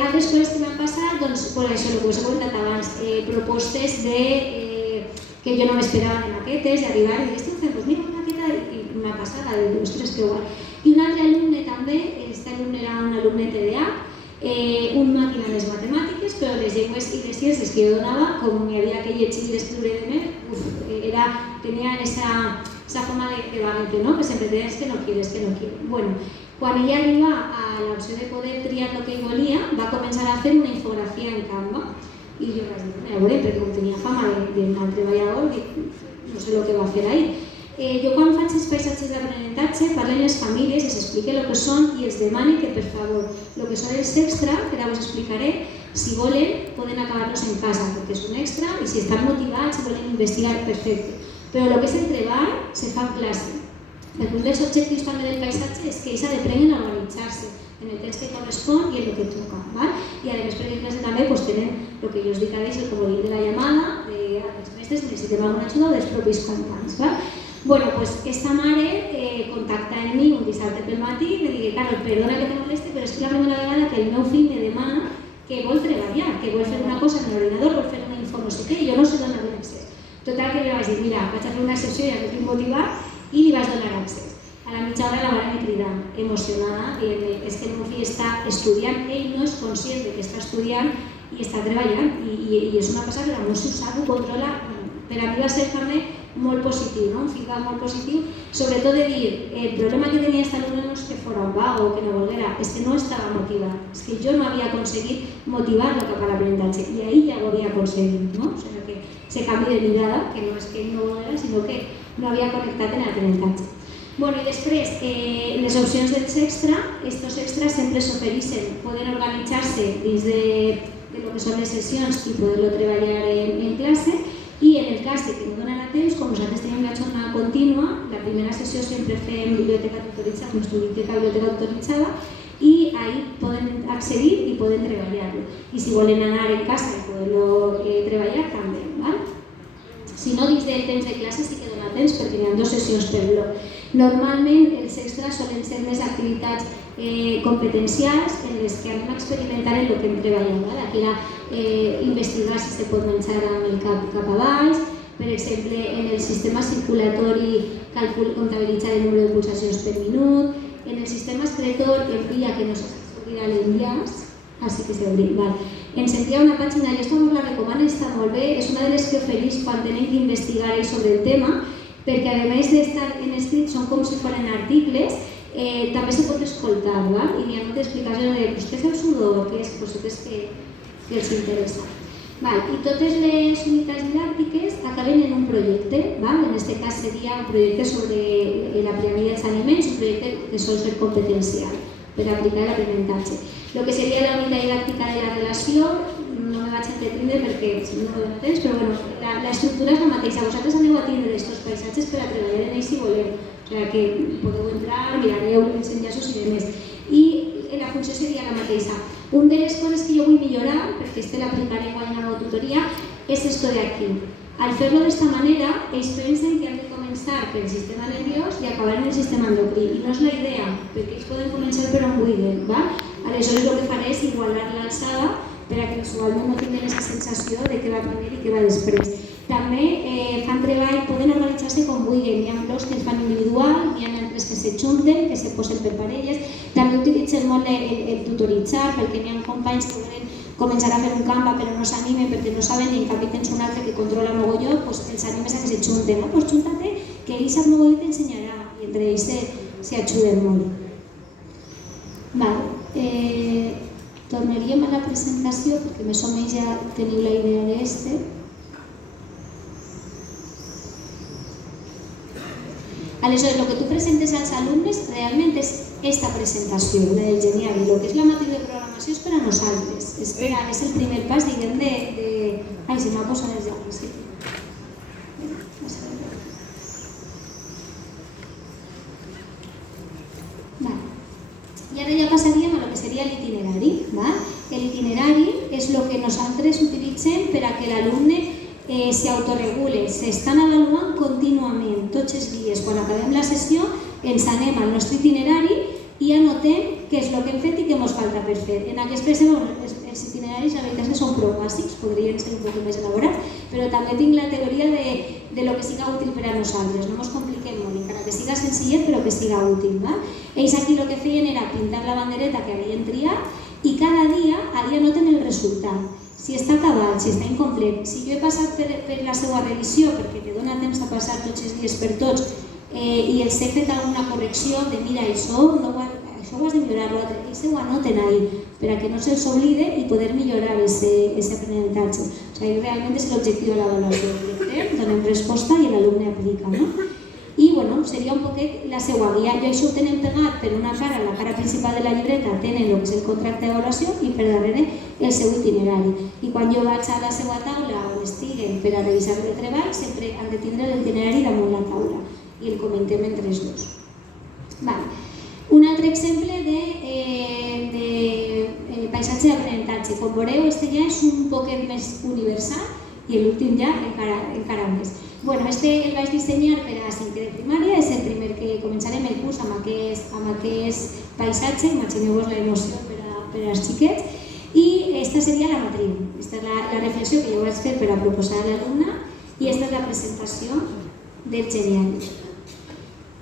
Altres coses que m'han passat, doncs, això, el que us he comentat abans, propostes que jo no m'esperava en maquetes, d'arribar i dir, estem fent, doncs mira, una maqueta, i una passada, de ostres, que guai. I un altre alumne també, aquest alumne era un alumne TDA, un màquina de les matemàtiques, però les llengües i les ciències que jo donava, com hi havia que llegir i escriure de més, tenia esa forma de vaguete, ¿no? Que sempre tenies que no quieres. Bueno, quan ella arriba a l'opció de poder triar el que ell volia, va començar a fer una infografia en Canva. I jo vaig dir, a veure, perquè com tenia fama de mal treballador, no sé el que va fer ahí. Jo quan faig els paisatges d'aprenentatge parlo amb les famílies, els explique el que són i els demane que, per favor, el que són els extra, que ara us explicaré, si volen, poden acabar-los en casa, perquè és un extra i si estan motivats, si volen investigar, perfecte. Però el que és el treball se fa en classe. Un dels objectius també del paisatge és que ells aprenen a organitzar-se en el temps que correspon i en el que toca. I a més, perquè en classe també tenen el que jo us dic a ells, el comodín de la llamada, dels mestres que necessitem alguna ajuda o dels propis companys. Bueno, pues esta mare contacta en mi un dissabte pel matí i me digui, Carol, perdona que te moleste, però és que la primera vegada que el meu fill me demana que vol treballar, que vol fer una cosa en l'ordinador, vol fer una info no sé què, i jo no sé donar l'accés. Total que li vaig dir, mira, vaig a fer una sessió, ja que estic motivat, i li vaig donar accés. A la mitja hora la mare me crida, emocionada, i és que el meu fill està estudiant, ell no és conscient de que està estudiant i està treballant, i és una cosa que no s'ho sap, ho controla. Per a mi va ser també molt positiu, un feedback molt positiu, sobretot de dir, el problema que tenia aquest alumne no és que fos un vago o que no volguera, és que no estava motivat, és que jo no havia aconseguit motivar-lo cap a l'aprenentatge i ahir ja ho havia aconseguit, o sigui que se canvi de mirada, que no és que ell no volguera, sinó que no havia connectat en l'aprenentatge. I després, les opcions dels extra, aquests extras sempre s'ofereixen, poden organitzar-se dins de lo que són les sessions i poder-lo treballar en classe. I en el cas de que no donarà temps, com nosaltres tenim la jornada contínua, la primera sessió sempre fem biblioteca tutoritzada, nostra biblioteca tutoritzada, i ahí poden accedir i poden treballar-lo. I si volen anar en casa i poder-lo treballar, també. Si no, dins del temps de classe sí que dona temps perquè hi ha 2 sessions per bloc. Normalment els extras solen ser més activitats competencials en les que anem a experimentar en el que hem treballat. Aquí era investigar si se pot menjar amb el cap a baix, per exemple, en el sistema circulatori comptabilitzar el número de pulsacions per minut, en el sistema excretor envia que no s'obrirà l'enllaç, així que s'obrirà. Ens envia una pàgina, i aquesta us la recomano, està molt bé, és una de les que ofereix quan tenen que investigar sobre el tema, perquè a més d'estar en escrit són com si foren articles, també se pot escoltar, i hi ha moltes explicacions de què és el sudor, què és coses que els interessa. I totes les unitats didàctiques acaben en un projecte, en aquest cas seria un projecte sobre la piràmide dels aliments, un projecte que sol ser competencial per aplicar l'aprenentatge. El que seria la unitat didàctica de la relació, no me vaig entretindre perquè no me dona temps, però l'estructura és la mateixa. Vosaltres aneu a tindre aquests paisatges per a treballar en ells si voleu, o sigui que podeu entrar, mirareu els enllaços i demés. I la funció seria la mateixa. Una de les coses que jo vull millorar, perquè l'aplicaré quan en la tutoria, és esto de aquí. Al fer-lo d'esta manera, ells pensen que han de començar pel sistema nerviós i acabar en el sistema endocrí. I no és la idea, perquè ells poden començar per on vulguin. Aleshores, el que faré és igualar l'alçada per a que visualment no tinguin aquesta sensació de què va primer i què va després. També fan treball, poden organitzar-se com vulguin. Hi ha blocs que es fan individual, hi ha altres que se junten, que se posen per parelles. També utilitzen molt el tutoritzar, perquè n'hi ha companys que volen començar a fer un Canva però no s'animen perquè no saben i en canvi tens un altre que controla mogolló, els animes a que se junten. Doncs junta-te, que ell sap mogolló i t'ensenyarà, i entre ells s'ajuden molt. Tornaríem a la presentació perquè més o menys ja teniu la idea d'este. Aleshores, el que tu presentes als alumnes realment és aquesta presentació, la del genial. El que és la matèria de programació és per a nosaltres. És el primer pas, diguem, de... Ai, se m'ha posat els llavis, sí. I ara ja passaríem a lo que seria l'itinerari. L'itinerari és el que nosaltres utilitzem per a que l'alumne s'autoregule, s'estan avaluant contínuament, tots els dies. Quan acabem la sessió ens anem al nostre itinerari i anotem què és el que hem fet i què ens falta per fer. En aquest exemple, els itineraris la veritat és que són prou bàsics, podrien ser un poc més elaborats, però també tinc la teoria de lo que siga útil per a nosaltres. No ens compliquem molt, encara que siga senzillet però que siga útil. Ells aquí el que feien era pintar la bandereta que havien triat i cada dia allà anoten el resultat. Si està acabat, si està incomplet, si jo he passat per la seva revisió perquè te dona temps a passar tots els dies per tots i els he fet alguna correcció de mira, això ho has de millorar, ells ho anoten ahí per a que no se'ls oblide i poder millorar aquest aprenentatge. O sigui, realment és l'objectiu de l'avaluació. Donem resposta i l'alumne aplica. I seria un poquet la seva guia. Jo això ho tenen pegat per una cara, la cara principal de la llibreta tenen el que és el contracte d'avaluació i per darrere el seu itinerari. I quan jo vaig a la seva taula on estiguen per a revisar el treball, sempre han de tindre l'itinerari damunt la taula i el comentem entre els dos. Un altre exemple de paisatge d'aprenentatge. Com veureu, este ja és un poquet més universal i l'últim ja encara més. Este el vaig dissenyar per a 5è de primària, és el primer que començarem el curs amb aquest paisatge, imagineu-vos l'emoció per als xiquets, i aquesta seria la matriu. Aquesta és la reflexió que jo vaig fer per a proposar a l'alumne i aquesta és la presentació del genial.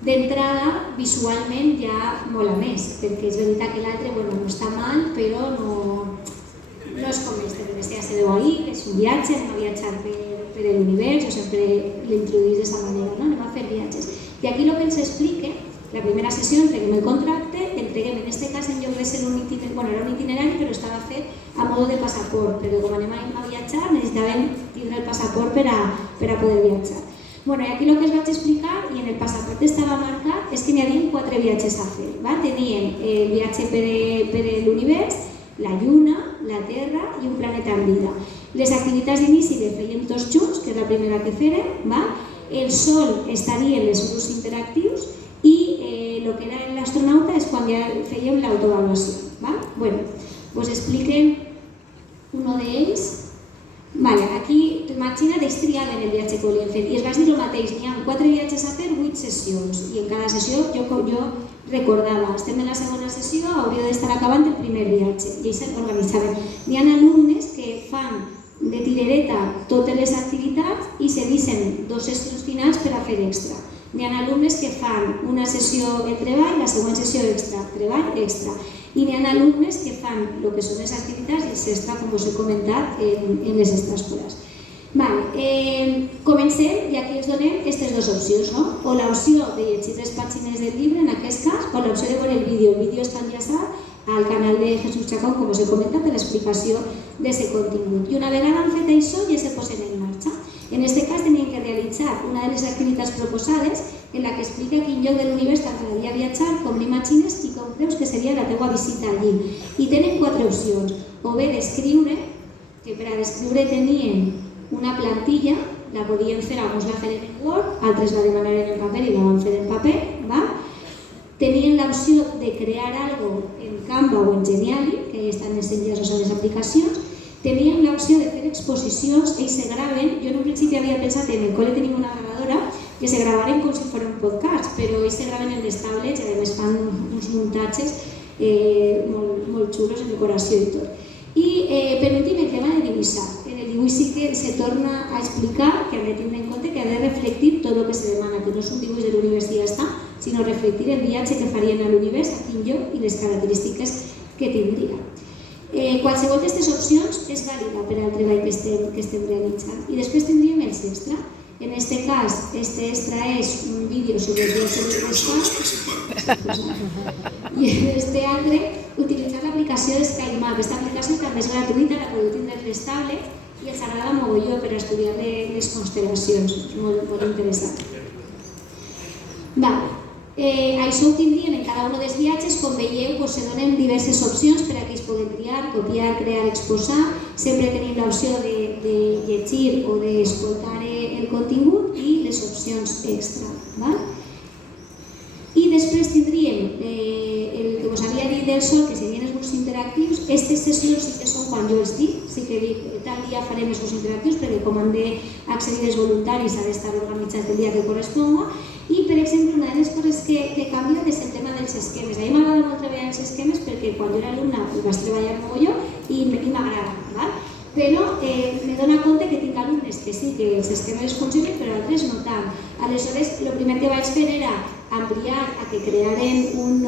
D'entrada, visualment ja mola més, perquè és veritat que l'altre no està mal, però no és com este, perquè ja se veu ahí, és un viatge, anem a viatjar per l'univers, jo sempre l'introduís d'aquesta manera, anem a fer viatges. I aquí el que ens explica, la primera sessió entreguem el contracte, entreguem en aquest cas en lloc de ser un itinerari, era un itinerari però estava fet a modo de passaport, perquè com anem a viatjar necessitàvem tindre el passaport per a poder viatjar. I aquí el que us vaig explicar, i en el passaport estava marcat, és que n'hi havia 4 viatges a fer. Teníem el viatge per l'univers, la Lluna, la Terra i un planeta en vida. Les activitats d'inici les fèiem tots junts, que és la primera que fèrem, el Sol estaria en els grups interactius i el que era l'astronauta és quan ja fèiem l'autoavaluació. Us expliquem un d'ells. Aquí m'ha Imagina't, ells triaven el viatge que volien fer i es va dir el mateix, n'hi ha 4 viatges a fer, 8 sessions i en cada sessió jo recordava, estem en la segona sessió, hauríeu d'estar acabant el primer viatge i ells s'organitzaven. Hi ha alumnes que fan de tirereta totes les activitats i se deixen 2 sessions finals per a fer extra. Hi ha alumnes que fan una sessió de treball, la següent sessió extra, treball extra. I hi ha alumnes que fan el que són les activitats i els extra, com us he comentat, en les extraescolars. Comencem i aquí us donem aquestes 2 opcions, o l'opció de llegir les pàgines del llibre, en aquest cas, o l'opció de veure el vídeo. El vídeo està enllaçat al canal de Jesús Chacón, com us he comentat, de l'explicació d'aquest contingut. I una vegada han fet això, ja se posen en marxa. En aquest cas, tenien que realitzar una de les activitats proposades en la que explica a quin lloc de l'univers t'agradaria viatjar, com l'imagines i com creus que seria la teva visita allí. I tenen 4 opcions. O bé descriure, que per a descriure tenien una plantilla, la podien fer, alguns la feren en Word, altres la demanaren en paper i la van fer en paper. Tenien l'opció de crear algo en Canva o en Geniali, que estan els enllaços a les aplicacions. Tenien l'opció de fer exposicions, ells se graven. Jo en un principi havia pensat en el col·le tenim una gravadora que se gravaren com si fos un podcast, però ells se graven en les tablets i a més fan uns muntatges molt xulos en decoració i tot. I per últim el tema de dibuixar. En el dibuix sí que se torna a explicar que han de tenir en compte que ha de reflectir tot el que se demana, que no és un dibuix de l'univers i ja està, sinó reflectir el viatge que farien a l'univers, a quin lloc i les característiques que tindria. Qualsevol d'aquestes opcions és vàlida per al treball que estem realitzant. I després tindríem els extra. En aquest cas, este extra és un vídeo sobre el viatge de l'espai i en este altre utilitzar l'aplicació de SkyMap. Aquesta aplicació també és gratuïta, la podeu tindre en les tablets i els agrada mogolló per estudiar les constel·lacions. És molt interessant. Això ho tindrien en cada un dels viatges. Com veieu, se donen diverses opcions per a que es poden triar, copiar, crear, exposar. Sempre tenim l'opció de llegir o d'escoltar el contingut i les opcions extra. I després tindríem el que us havia dit del sol, que serien els grups interactius. Aquestes sessions sí que són quan jo els dic, sí que dic tal dia farem els grups interactius, perquè com han d'accedir els voluntaris ha d'estar organitzat el dia que corresponga. I, per exemple, una de les coses que canvia és el tema dels esquemes. A mi m'agrada molt treballar els esquemes perquè quan jo era alumna vaig treballar mogolló i m'agrada. Però me dono compte que tinc alumnes que sí, que els esquemes els funcionen, però altres no tant. Aleshores, el primer que vaig fer era ampliar a que crearen un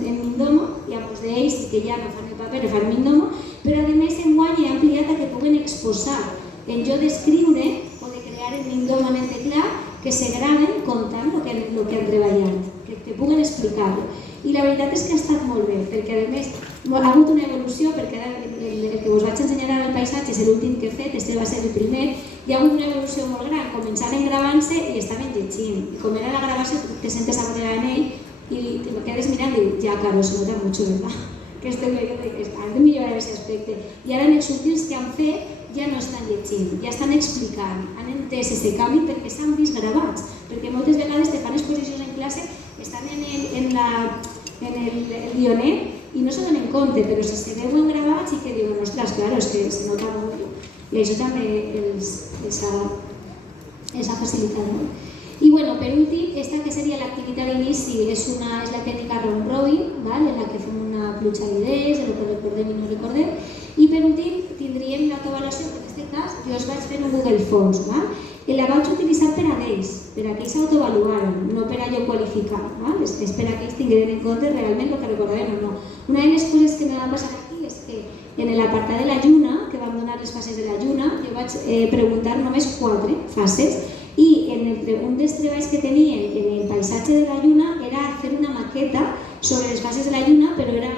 Mindomo, i a molts d'ells que ja no fan el paper, fan Mindomo, però a més enguany he ampliat a que puguen exposar en jo d'escriure o de crear el Mindomo en el teclat, que se graven contant el que han treballat, que puguen explicar-ho. I la veritat és que ha estat molt bé, perquè a més ha hagut una evolució, perquè el que us vaig ensenyar ara el paisatge és l'últim que he fet, este va ser el primer, hi ha hagut una evolució molt gran, començaven gravant-se i estaven llegint. I com era la gravació, te sentes a veure en ell i te quedes mirant i dius, ja, claro, se nota mucho, ¿verdad? Que han de millorar aquest aspecte. I ara en els últims que han fet ja no estan llegint, ja estan explicant, han entès aquest canvi perquè s'han vist gravats, perquè moltes vegades te fan exposicions en classe, estan en el guionet i no se donen compte, però si se veuen gravats i que diuen, ostres, claro, és que se nota molt. I això també els ha facilitat molt. I bueno, per últim, esta que seria l'activitat d'inici és la tècnica round robin, en la que fem una pluja d'idees, el que recordem i no recordem. I per últim tindríem l'autoavaluació, que en aquest cas jo els vaig fer un Google Forms. I la vaig utilitzar per a ells, per a que ells s'autoavaluaren, no per a jo qualificar. És per a que ells tingueren en compte realment el que recordaven o no. Una de les coses que me va passar aquí és que en l'apartat de la lluna, que vam donar les fases de la lluna, jo vaig preguntar només 4 fases i un dels treballs que tenien en el paisatge de la lluna era fer una maqueta sobre les fases de la lluna, però era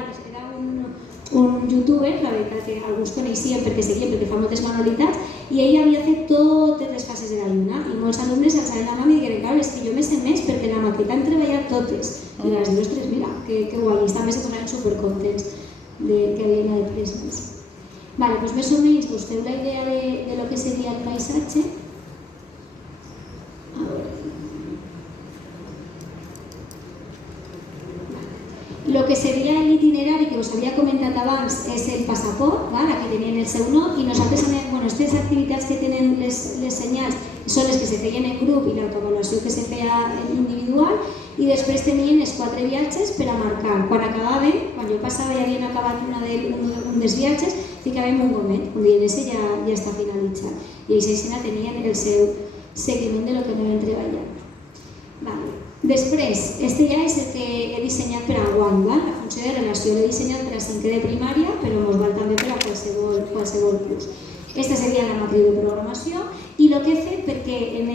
un youtuber, la veritat que alguns coneixien perquè seguien, perquè fa moltes manualitats, i ell havia fet totes les fases de la lluna i molts alumnes alçaven la mà i digueren, clar, és que jo me sé més perquè la maqueta han treballat totes. I vaig dir, ostres, mira, que guai, i també se posaven supercontents que havien après més. Doncs més o menys us feu la idea de lo que seria el paisatge. El Lo que seria l'itinerari que us havia comentat abans és el passaport, aquí tenien el seu nom, i nosaltres, aquestes activitats que tenen les senyals són les que se feien en grup i l'autoavaluació que se feia individual, i després tenien els 4 viatges per a marcar. Quan acabaven, quan jo passava i havien acabat un dels viatges, ficàvem un gomet, on dient, ese ja està finalitzat. I així tenien el seu seguiment de lo que anaven treballant. Després, este ja és el que he dissenyat per a guany, la funció de relació. L'he dissenyat per a 5è de primària, però ens val també per a qualsevol curs. Aquesta seria la matriu de programació i el que he fet, perquè en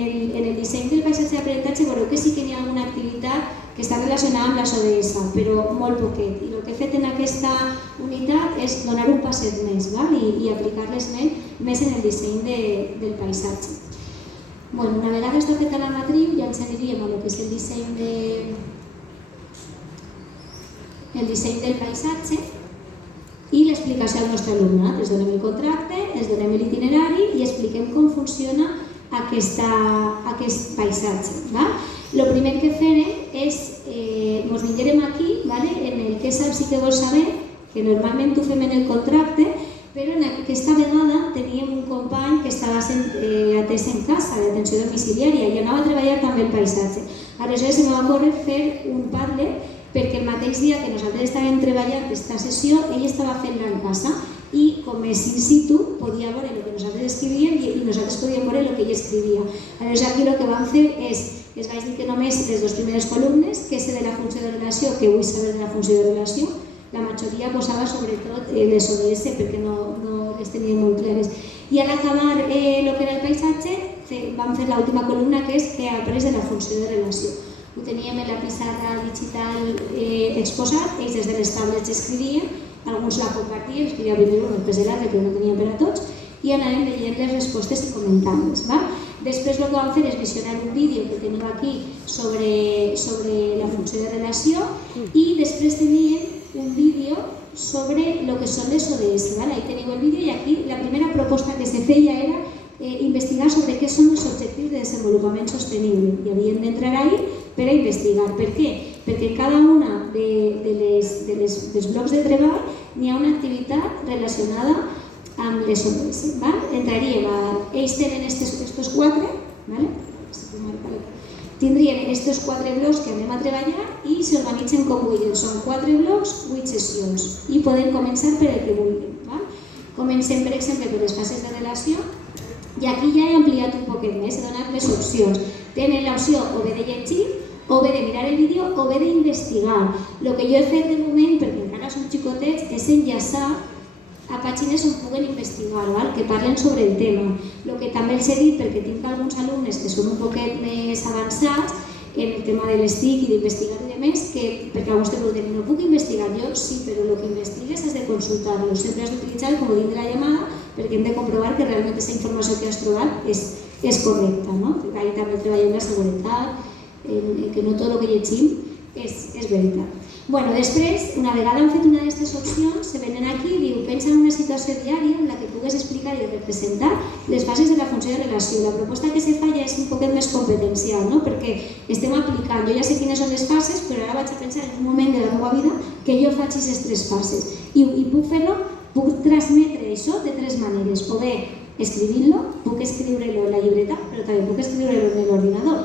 el disseny del paisatge d'aprenentatge veureu que sí que hi ha alguna activitat que està relacionada amb les ODS, però molt poquet. I el que he fet en aquesta unitat és donar un passet més i aplicar-les més en el disseny del paisatge. Una vegada està feta la matriu ja ens aniríem a el que és el disseny del paisatge i l'explicació al nostre alumnat. Els donem el contracte, els donem l'itinerari i expliquem com funciona aquest paisatge. El primer que farem és, ens vinguérem aquí, en el que saps i que vols saber, que normalment ho fem en el contracte, però aquesta vegada teníem un company que estava atès en casa, d'atenció domiciliària, i anava a treballar també el paisatge. Aleshores se m'ha ocórrer fer un Padlet, perquè el mateix dia que nosaltres estàvem treballant aquesta sessió, ell estava fent-la en casa i com és in situ podia veure el que nosaltres escrivíem i nosaltres podíem veure el que ell escrivia. Aleshores aquí el que vam fer és, els vaig dir que només les 2 primeres columnes, que és de la funció de relació, que vull saber de la funció de relació, la majoria posava sobretot les ODS perquè no les tenia molt clares. I a l'acabar el que era el paisatge vam fer l'última columna que és que ha après de la funció de relació. Ho teníem en la pissarra digital exposat, ells des de les tablets escrivien, alguns la compartien, escrivia primer un, després l'altre, que no tenien per a tots, i anàvem veient les respostes i comentant-les. Després el que vam fer és visionar un vídeo que teniu aquí sobre la funció de relació i després teníem un vídeo sobre el que són les ODS. Ahí teniu el vídeo i aquí la primera proposta que se feia era investigar sobre què són els objectius de desenvolupament sostenible i havien d'entrar ahí per a investigar. Per què? Perquè en cada una dels blocs de treball n'hi ha una activitat relacionada amb les ODS. Entraríem a... Ells tenen estos 4, tindrien estos 4 blocs que anem a treballar i s'organitzen com vulguin. Són 4 blocs, 8 sessions i podem començar per el que vulguin. Comencem, per exemple, per les fases de relació i aquí ja he ampliat un poquet més, he donat més opcions. Tenen l'opció o bé de llegir, o bé de mirar el vídeo, o bé d'investigar. El que jo he fet de moment, perquè encara són xicotets, és enllaçar a pàgines on puguen investigar, que parlen sobre el tema. El que també els he dit, perquè tinc alguns alumnes que són un poquet més avançats en el tema de les TIC i d'investigar i demés, perquè alguns te poden dir, no puc investigar jo? Sí, però el que investigues has de consultar-lo. Sempre has d'utilitzar el comodín de la llamada perquè hem de comprovar que realment aquesta informació que has trobat és correcta. Ahí també treballem la seguretat, que no tot el que llegim és veritat. Després, una vegada han fet una d'aquestes opcions, se venen aquí i diu, pensa en una situació diària en la que pugues explicar i representar les fases de la funció de relació. La proposta que se fa ja és un poquet més competencial, perquè estem aplicant, jo ja sé quines són les fases, però ara vaig a pensar en un moment de la meva vida que jo faig aquestes 3 fases. I puc fer-lo, puc transmetre això de 3 maneres, o bé escrivint-lo, puc escriure-lo en la llibreta, però també puc escriure-lo en l'ordinador.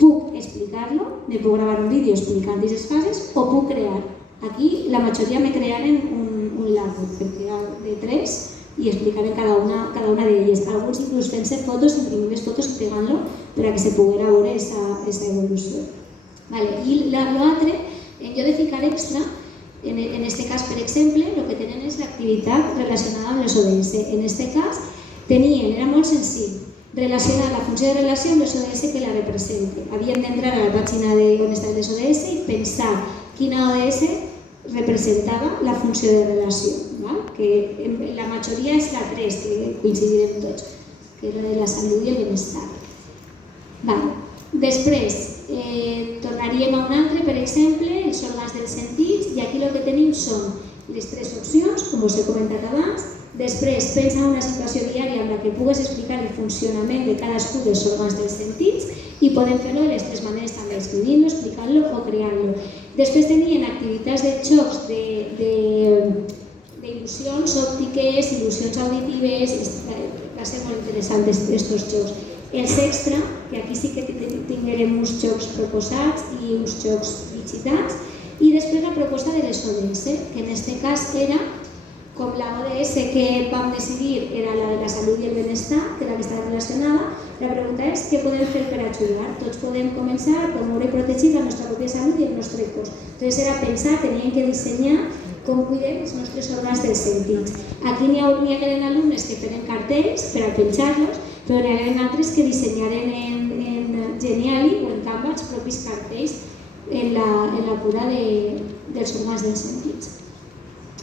Puc explicar-lo, me puc gravar un vídeo explicant aquestes fases, o puc crear. Aquí la majoria me crearen un labo de 3 i explicaren cada una d'elles. Alguns inclús fent-se fotos, imprimint les fotos i pegant-lo per a que se poguera veure aquesta evolució. I l'altre, en lloc de ficar extra, en aquest cas, per exemple, el que tenen és l'activitat relacionada amb les ODS. En aquest cas, era molt senzill. Relacionar la funció de relació amb les ODS que la representen. Havien d'entrar a la pàgina on estan les ODS i pensar quina ODS representava la funció de relació, que la majoria és la 3, que coincidirem tots, que és la de la salut i el benestar. Després, tornaríem a un altre, per exemple, els òrgans dels sentits, i aquí el que tenim són les 3 opcions, com us he comentat abans. Després, pensa en una situació diària en la que pugues explicar el funcionament de cadascun dels òrgans dels sentits i podem fer-lo de les 3 maneres també, escrivint-lo, explicant-lo o creant-lo. Després tenien activitats de xocs d'il·lusions òptiques, il·lusions auditives, va ser molt interessant aquests jocs. Els extra, que aquí sí que tinguérem uns jocs proposats i uns jocs digitats, i després la proposta de les ODS, que en aquest cas era, com la ODS que vam decidir era la de la salut i el benestar, que era la que estava relacionada, la pregunta és què podem fer per ajudar. Tots podem començar a promoure i protegir la nostra pròpia salut i el nostre cos. Entonces era pensar, teníem que dissenyar com cuidem els nostres òrgans dels sentits. Aquí n'hi hagueren alumnes que feren cartells per a penjar-los, però n'hi hagueren altres que dissenyaren en Geniali o en Canva els propis cartells en la cura dels òrgans dels sentits.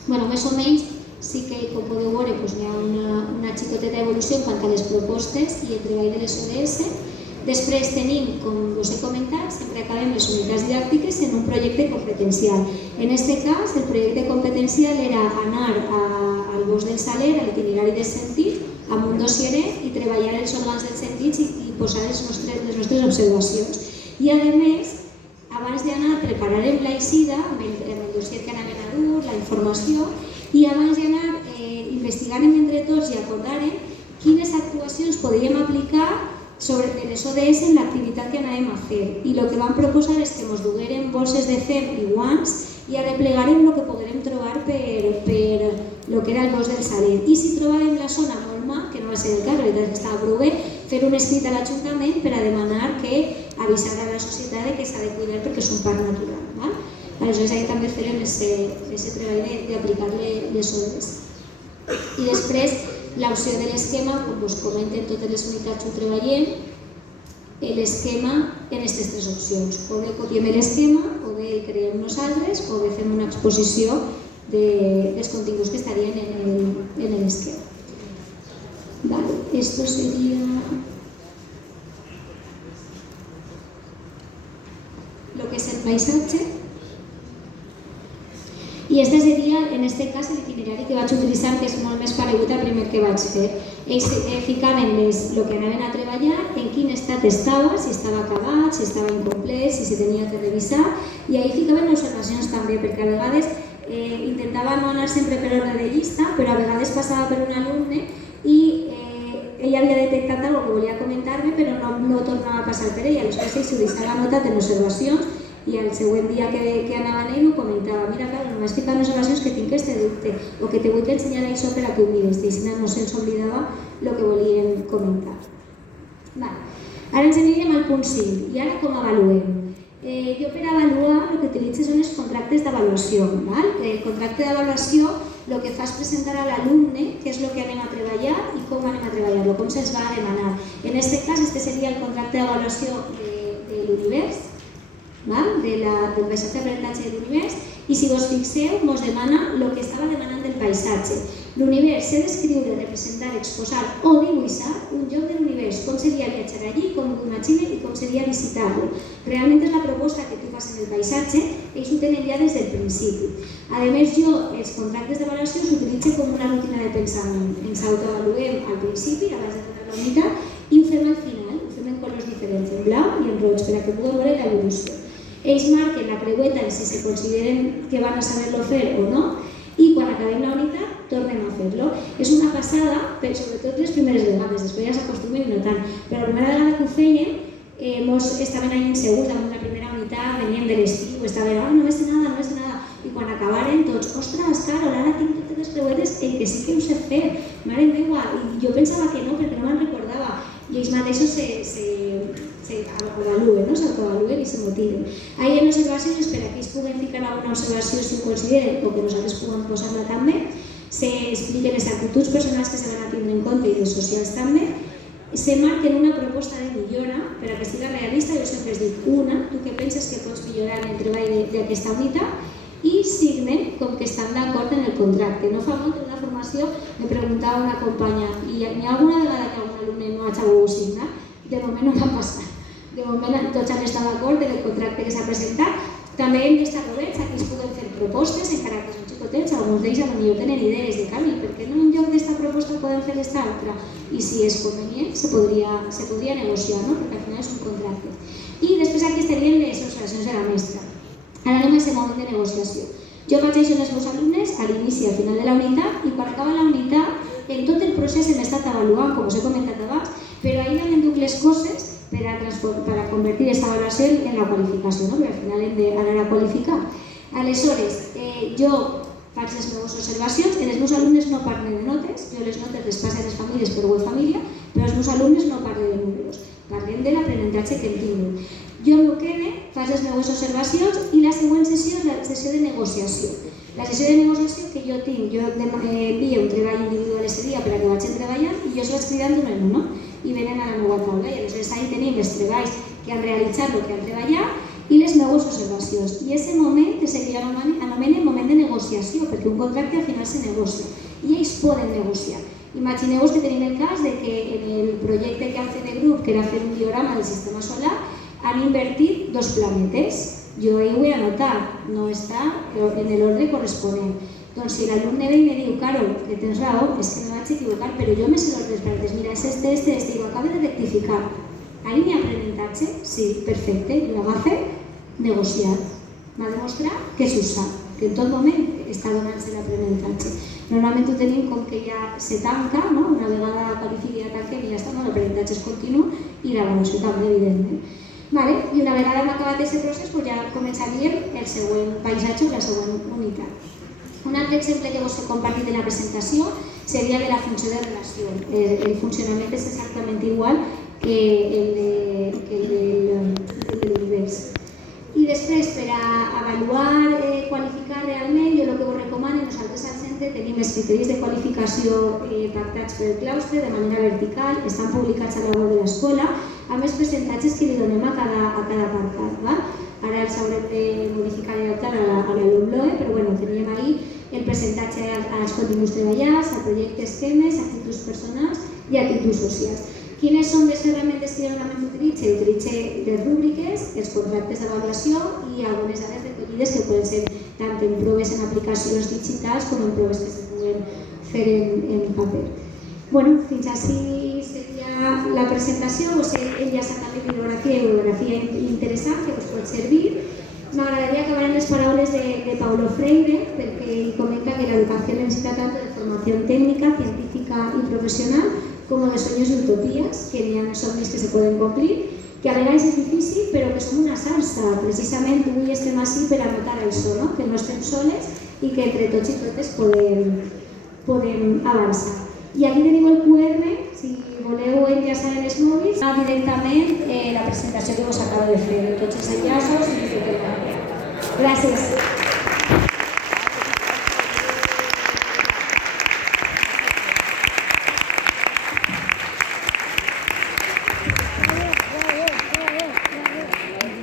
Més o menys sí que, com podeu veure, hi ha una xicoteta evolució en quant a les propostes i el treball de les ODS. Després tenim, com us he comentat, sempre acabem les unitats didàctiques en un projecte competencial. En aquest cas, el projecte competencial era anar al Bosc del Saler, a l'itinerari del sentit, amb un dossieret i treballar els òrgans dels sentits i posar les nostres observacions. I, a més, abans d'anar prepararem l'eixida amb el dossier que anaven a dur, la informació, i abans d'anar investigàrem entre tots i acordarem quines actuacions podríem aplicar sobre les ODS en l'activitat que anàvem a fer. I el que vam proposar és que ens duguérem bosses de fem i guants i arreplegarem el que poguérem trobar per el que era el Bosc del Saler. I si trobàvem la zona molt mal, que no va ser el cas, la veritat que estava prou bé, fer un escrit a l'Ajuntament per a demanar que avisar a la societat que s'ha de cuidar perquè és un parc natural. Aleshores, ahir també farem aquest treball d'aplicar les ODS. I després, l'opció de l'esquema, com us comenten totes les unitats ho treballem, l'esquema en aquestes tres opcions. O bé copiem l'esquema, o bé el creem nosaltres, o bé fem una exposició dels continguts que estarien en l'esquema. Esto sería lo que es el paisaje. I este seria, en aquest cas, l'itinerari que vaig utilitzar, que és molt més paregut al primer que vaig fer. Ells ficaven el que anaven a treballar, en quin estat estava, si estava acabat, si estava incomplet, si se tenia que revisar, i ahí ficaven observacions també, perquè a vegades intentava no anar sempre per ordre de llista, però a vegades passava per un alumne i ell havia detectat alguna que volia comentar-me, però no tornava a passar per ell. Aleshores, ell s'ho deixava anotat en observacions i el següent dia que anava ell ho comentava. Mira, clar, només ficar en observacions que tinc aquest dubte o que te vull ensenyar això per a que ho mires. I si no se'ns oblidava el que volíem comentar. Ara ens anirem al punt 5. I ara com avaluem? Jo per avaluar el que utilitzo són els contractes d'avaluació. El contracte d'avaluació el que fa és presentar a l'alumne què és el que anem a treballar i com anem a treballar-lo, com se'ns va demanar. En aquest cas, este seria el contracte d'avaluació de l'univers, del paisatge d'aprenentatge de l'univers, i si vos fixeu, ens demana el que estava demanant del paisatge. L'univers s'ha d'escriure, representar, exposar o dibuixar un lloc de l'univers, com seria viatjar allí, com ho imagina i com seria visitar-lo. Realment és la proposta que tu fas en el paisatge, ells ho tenen ja des del principi. A més, jo els contractes d'avaluació els utilitzo com una rutina de pensament. Ens autoavaluem al principi, abans de donar la unitat, i ho fem al final, ho fem en colors diferents, en blau i en roig, per a que pugueu veure l'evolució. Ells marquen la creueta en si se consideren que van a saber-lo fer o no, i quan acabem la unitat tornem a fer-lo. És una passada, sobretot les primeres vegades, després ja s'acostumen i no tant, però la primera vegada que ho feien estaven allà insegurs damunt la primera unitat, venien de l'estiu, estaven, no me sé nada, i quan acabaren tots, ostres, Carol, ara tinc totes les creuetes en què sí que ho sé fer, mare meva, i jo pensava que no, perquè no me'n recordava, i ells mateixos s'autoavaluen i se motiven. Ahí en observacions, per a que ells puguen ficar alguna observació si ho consideren o que nosaltres puguem posar-la també, s'expliquen les actituds personals que s'han de tindre en compte i les socials també, se marquen una proposta de millora per a que siga realista. Jo sempre us dic una, tu que penses que pots millorar en el treball d'aquesta unitat, i signen com que estan d'acord en el contracte. No fa molt en una formació me preguntava una companya i hi ha alguna vegada que algun alumne no hagi volgut signar? De moment no va passar. De moment tots han estat d'acord en el contracte que s'ha presentat. També hem d'estar oberts a que es puguen fer propostes, encara que són xicotets, alguns d'ells potser tenen idees de canvi, per què no en lloc d'esta proposta poden fer aquesta altra? I si és convenient se podria negociar, perquè al final és un contracte. I després aquí estarien les observacions de la mestra. Ara anem a aquest moment de negociació. Jo faig això amb els meus alumnes a l'inici i al final de la unitat, i quan acaba la unitat, en tot el procés hem estat avaluant, com us he comentat abans, però ahir hem de les coses per a convertir aquesta avaluació en la qualificació, no? Perquè al final hem d'anar a qualificar. Aleshores, jo faig les meves observacions, els meus alumnes no parlen de notes, jo les notes les passo a les famílies per web família, però els meus alumnes no parlen de números, parlem de l'aprenentatge que hem tingut. Jo em quede, faig les meves observacions i la següent sessió és la sessió de negociació. La sessió de negociació que jo tinc, jo envio un treball individual aquest dia per a que vagin treballant i jo els vaig cridant un en un, i venen a la meva taula i aleshores ahí tenim els treballs que han realitzat, el que han treballat i les meves observacions. I aquest moment és el que jo anomeno moment de negociació, perquè un contracte al final se negocia i ells poden negociar. Imagineu-vos que tenim el cas de que en el projecte que han fet de grup, que era fer un diorama del sistema solar, han invertit 2 planetes. Jo ahir ho he anotat, no està en l'ordre corresponent. Doncs si l'alumne ve i me diu, Carol, que tens raó, és que me vaig equivocar, però jo me sé l'ordre dels planetes, mira, és este, i ho acabo de rectificar. Ahí n'hi ha aprenentatge? Sí, perfecte, i l'agafa negociat. M'ha demostrat que s'ho sap, que en tot moment està donant-se l'aprenentatge. Normalment ho tenim com que ja se tanca, una vegada qualifiqui ja tanquem i ja està, l'aprenentatge és continu i l'avaluació també, evidentment. I una vegada hem acabat aquest procés, ja començaríem el següent paisatge o la següent unitat. Un altre exemple que us he compartit en la presentació seria de la funció de relació. El funcionament és exactament igual que el de l'univers. I després, per a avaluar, qualificar realment, jo el que us recomano, nosaltres al centre tenim els criteris de qualificació pactats per el claustre de manera vertical, estan publicats a la web de l'escola, amb els percentatges que li donem a cada apartat. Ara els haurem de modificar i adaptar a l'alumne, però teníem ahir el percentatge als continguts treballats, a projectes, temes, actituds personals i actituds socials. Quines són les ferramentes que jo normalment utilitzo? Utilitzo les rúbriques, els contractes d'avaluació i algunes dades recollides que poden ser tant en proves en aplicacions digitals com en proves que se puguen fer en paper. Fins així seria la presentació. Us he enllaçat també bibliografia interessant que us pot servir. M'agradaria acabar amb les paraules de Paulo Freire, perquè comenta que la educación necesita tanto de formación técnica, científica y profesional como de sueños y utopías, que n'hi ha somnis que se poden complir, que a vegades és difícil, però que som una salsa. Precisament avui estem així per anotar això, que no estem soles i que entre tots i totes podem avançar. I aquí teniu el QR, si voleu enllaçar en els mòbils, directament la presentació que us acabo de fer, tots els enllaços i tot el canvi. Gràcies.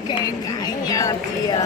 ¡Qué caña, tío!